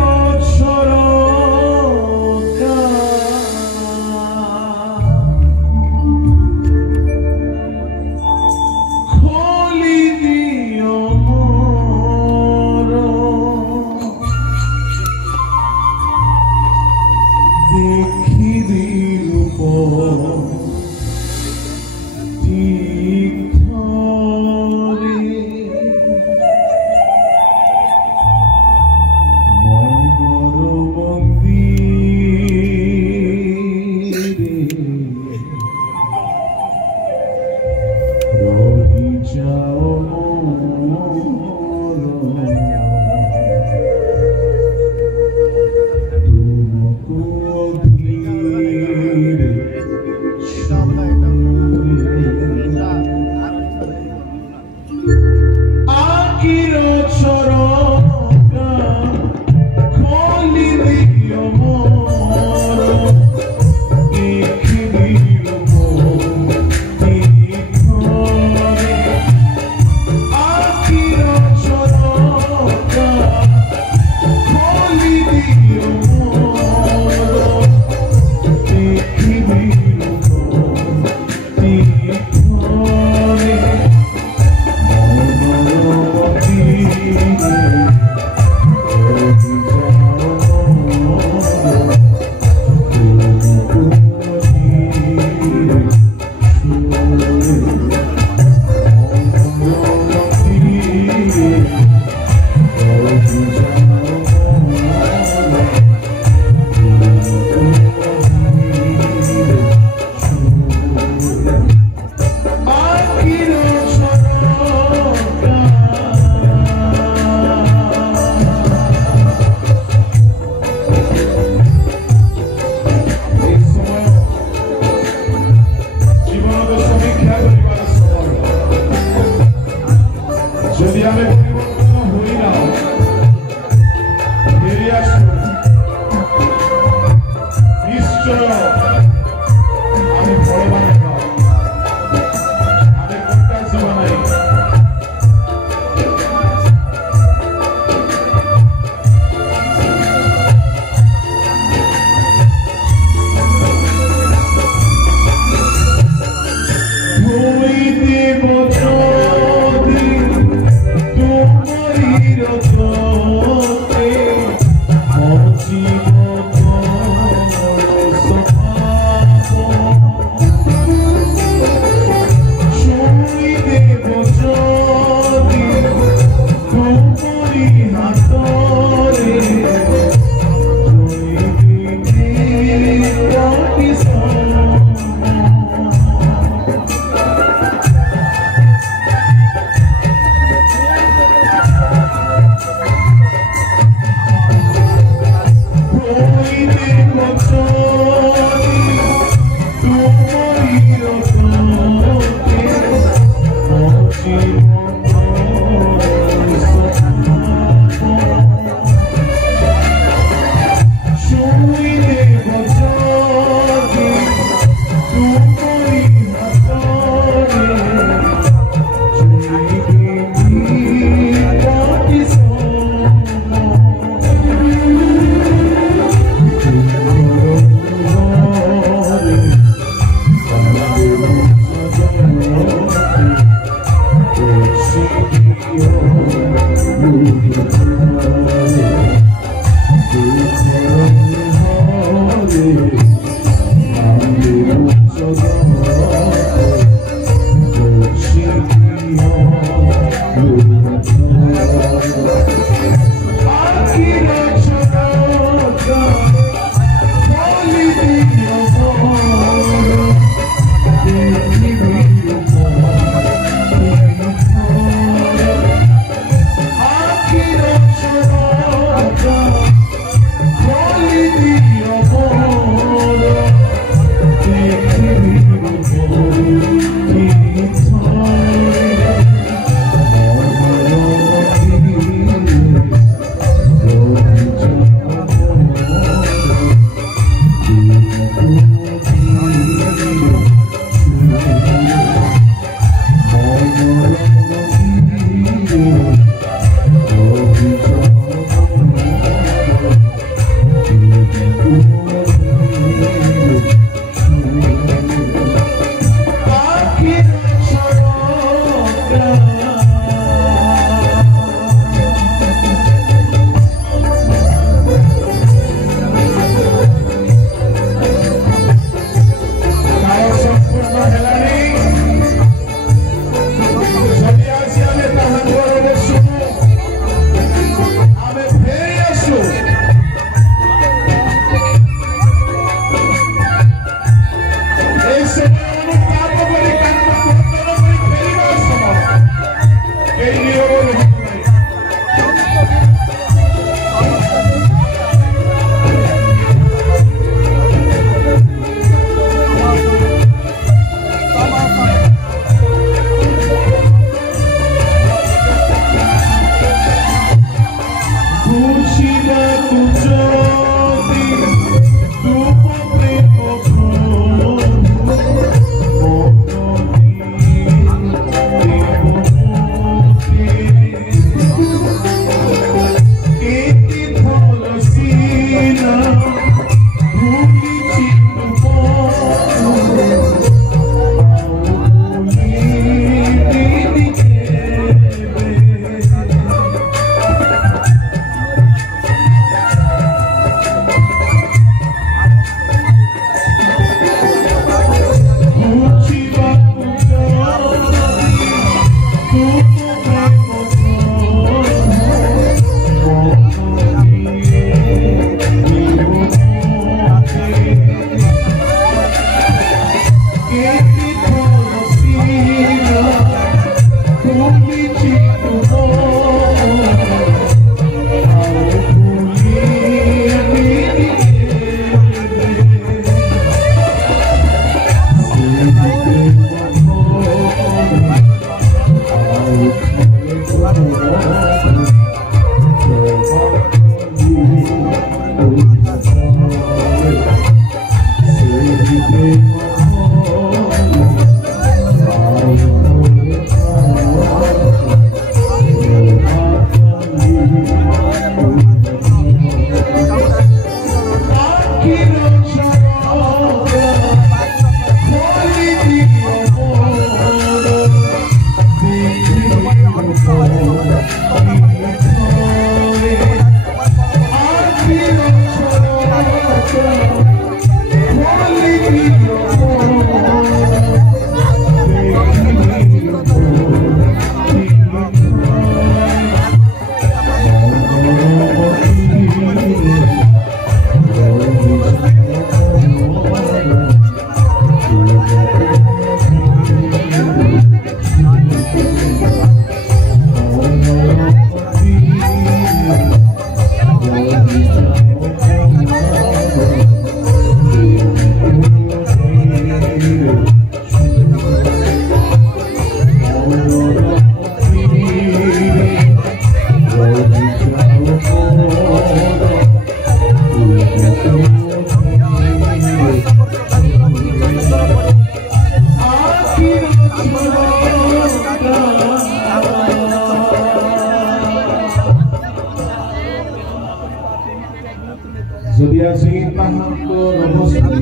যদি আছি তাহাଙ୍କ নমস্କାର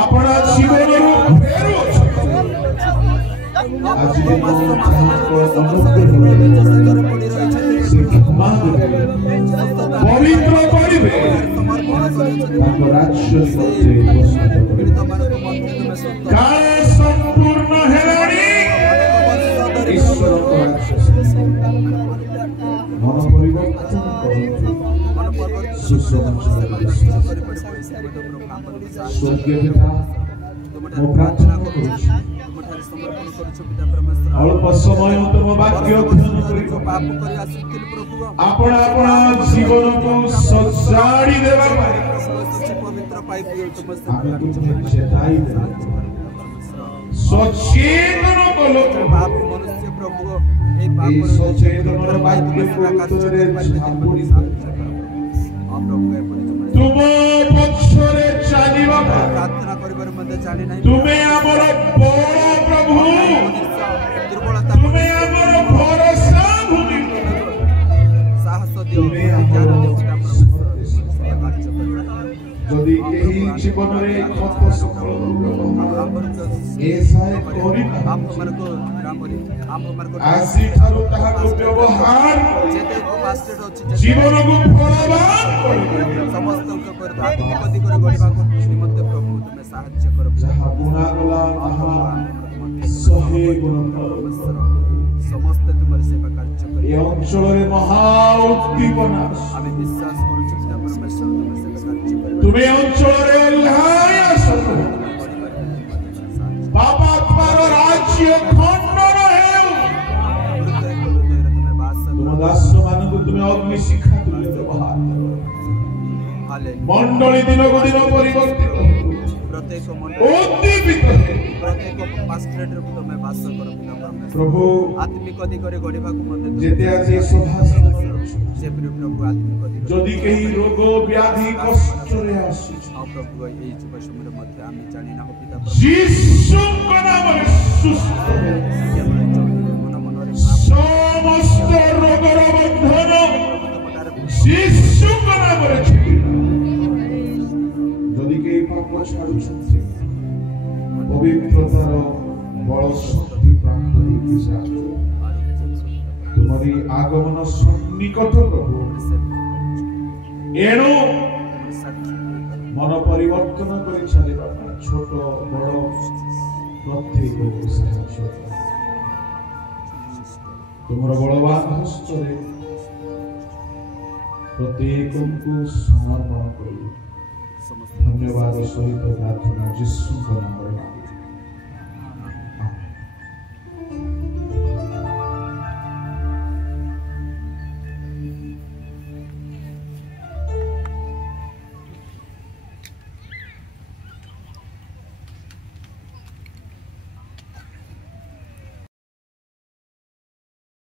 আপনা জীবনରୁ ଫେରୁଅଛ ଆଜି ତାହାଙ୍କ ପବିତ୍ର କରିବେ ତାଙ୍କ ରାଜ୍ୟ କାଳେ ସମ୍ପୂର୍ଣ୍ଣ ହେଲାଣି ଈଶ୍ୱରଙ୍କ ରାଜ୍ୟ ମନ ପରିବର୍ତ୍ତନ କରନ୍ତୁ ସ୍ୱର୍ଗୀୟ ପିତା ମୁଁ ପ୍ରାର୍ଥନା କରୁଛି ଅଳ୍ପ ସମୟ ତୁମ ବାକ୍ୟ ଅଧ୍ୟୟନ କରି ଆପଣ ଆପଣ ଜୀବନକୁ ସଜାଡ଼ି ଦେବା ପାଇଁ ଆମେ ତୁମେ ଚେତାଇ ସଚେତନ କଲ এই সচেতনর বাক্যକୁ ଉତ୍ତରରେ ଝାମ୍ପୁଡ଼ି ତୁମ ପଛରେ ଚାଲିବା ପ୍ରାର୍ଥନା କରିବାରେ ମଧ୍ୟ ଜାଣି ନାହିଁ ତୁମେ ଆମର ବଳ ପ୍ରଭୁ ଦୁର୍ବଳତା ତୁମେ ଆମର ଭରସା ଭୂମି ସାହସ ଦିଅ ତୁମେ ଜ୍ଞାନ ଆମର ଦିଅ ଯଦି ଏହି ଜୀବନରେ ଖତ ସଫଳ ଆଜିଠାରୁ ତାହାକୁ ବ୍ୟବହାର ଜୀବନକୁ ଫଳବାନ ସମସ୍ତଙ୍କ ଆତ୍ମିକ ଦିଗରେ ଗଢ଼ିବାକୁ ନିମନ୍ତେ ପ୍ରଭୁ ତୁମେ ସାହାଯ୍ୟ କର ଯାହା ବୁଣାଗଲା ତାହା 100 ଗୁଣ ସମସ୍ତେ ତୁମର ସେବା କାର୍ଯ୍ୟ ଏ କରିବେ ଅଞ୍ଚଳରେ ମହା ଉଦ୍ଦୀପନା ଆମେ ବିଶ୍ୱାସ କରୁଛୁ ପିତା ପରମେଶ୍ୱର ତୁମେ ସେବା କାର୍ଯ୍ୟ କରିବେ ତୁମେ ଅଞ୍ଚଳରେ ଓହ୍ଲାଇ ଆସ ପାପାତ୍ମାର ରାଜ୍ୟ ଖଣ୍ଡନ ହେଉ ତୁମେ ବାସ ତୁମ ଦାସମାନଙ୍କୁ ତୁମେ ଅଗ୍ନି ଶିଖା ତୁଲ୍ୟ ବ୍ୟବହାର କର ହାଲେଲୁୟା ମଣ୍ଡଳୀ ଦିନକୁ ଦିନ ପରିବର୍ତ୍ତିତ ପ୍ରତ୍ୟେକ ମଣ୍ଡଳ ଉଦ୍ଦୀପିତ ପ୍ରତ୍ୟେକ ପାଷ୍ଟରେଟରେ ତୁମେ ବାସ କର ପିତା ପରମେଶ୍ୱର ପ୍ରଭୁ ଆତ୍ମିକ ଦିଗରେ ଗଢ଼ିବାକୁ ମଧ୍ୟ ଯେତେ ଆଜି ସଭା ଯେପରି ପ୍ରଭୁ ଆତ୍ମିକ ଦିଗରେ जदि कहीं रोग व्याधि कष्ट रे आसुछ आओ प्रभु एई जुब समय मध्य आमे जानि ना हो पिता यीशु का नाम रे सुस्थ हो मन मनरे समस्त रोगर बंधन यीशु का नाम रे छिपी जदि कहीं पाप छाडुछन्ति पवित्रतार बल शक्ति प्राप्त होई जातो तुम्हारी आगमन सन्निकट प्रभु एणु मन परिवर्तन कर चलवा छोट बड़ प्रत्येक को साहाय्य तुमर बलवान हस्त प्रत्येक को समर्पण कर धन्यवाद सहित प्रार्थना यीशु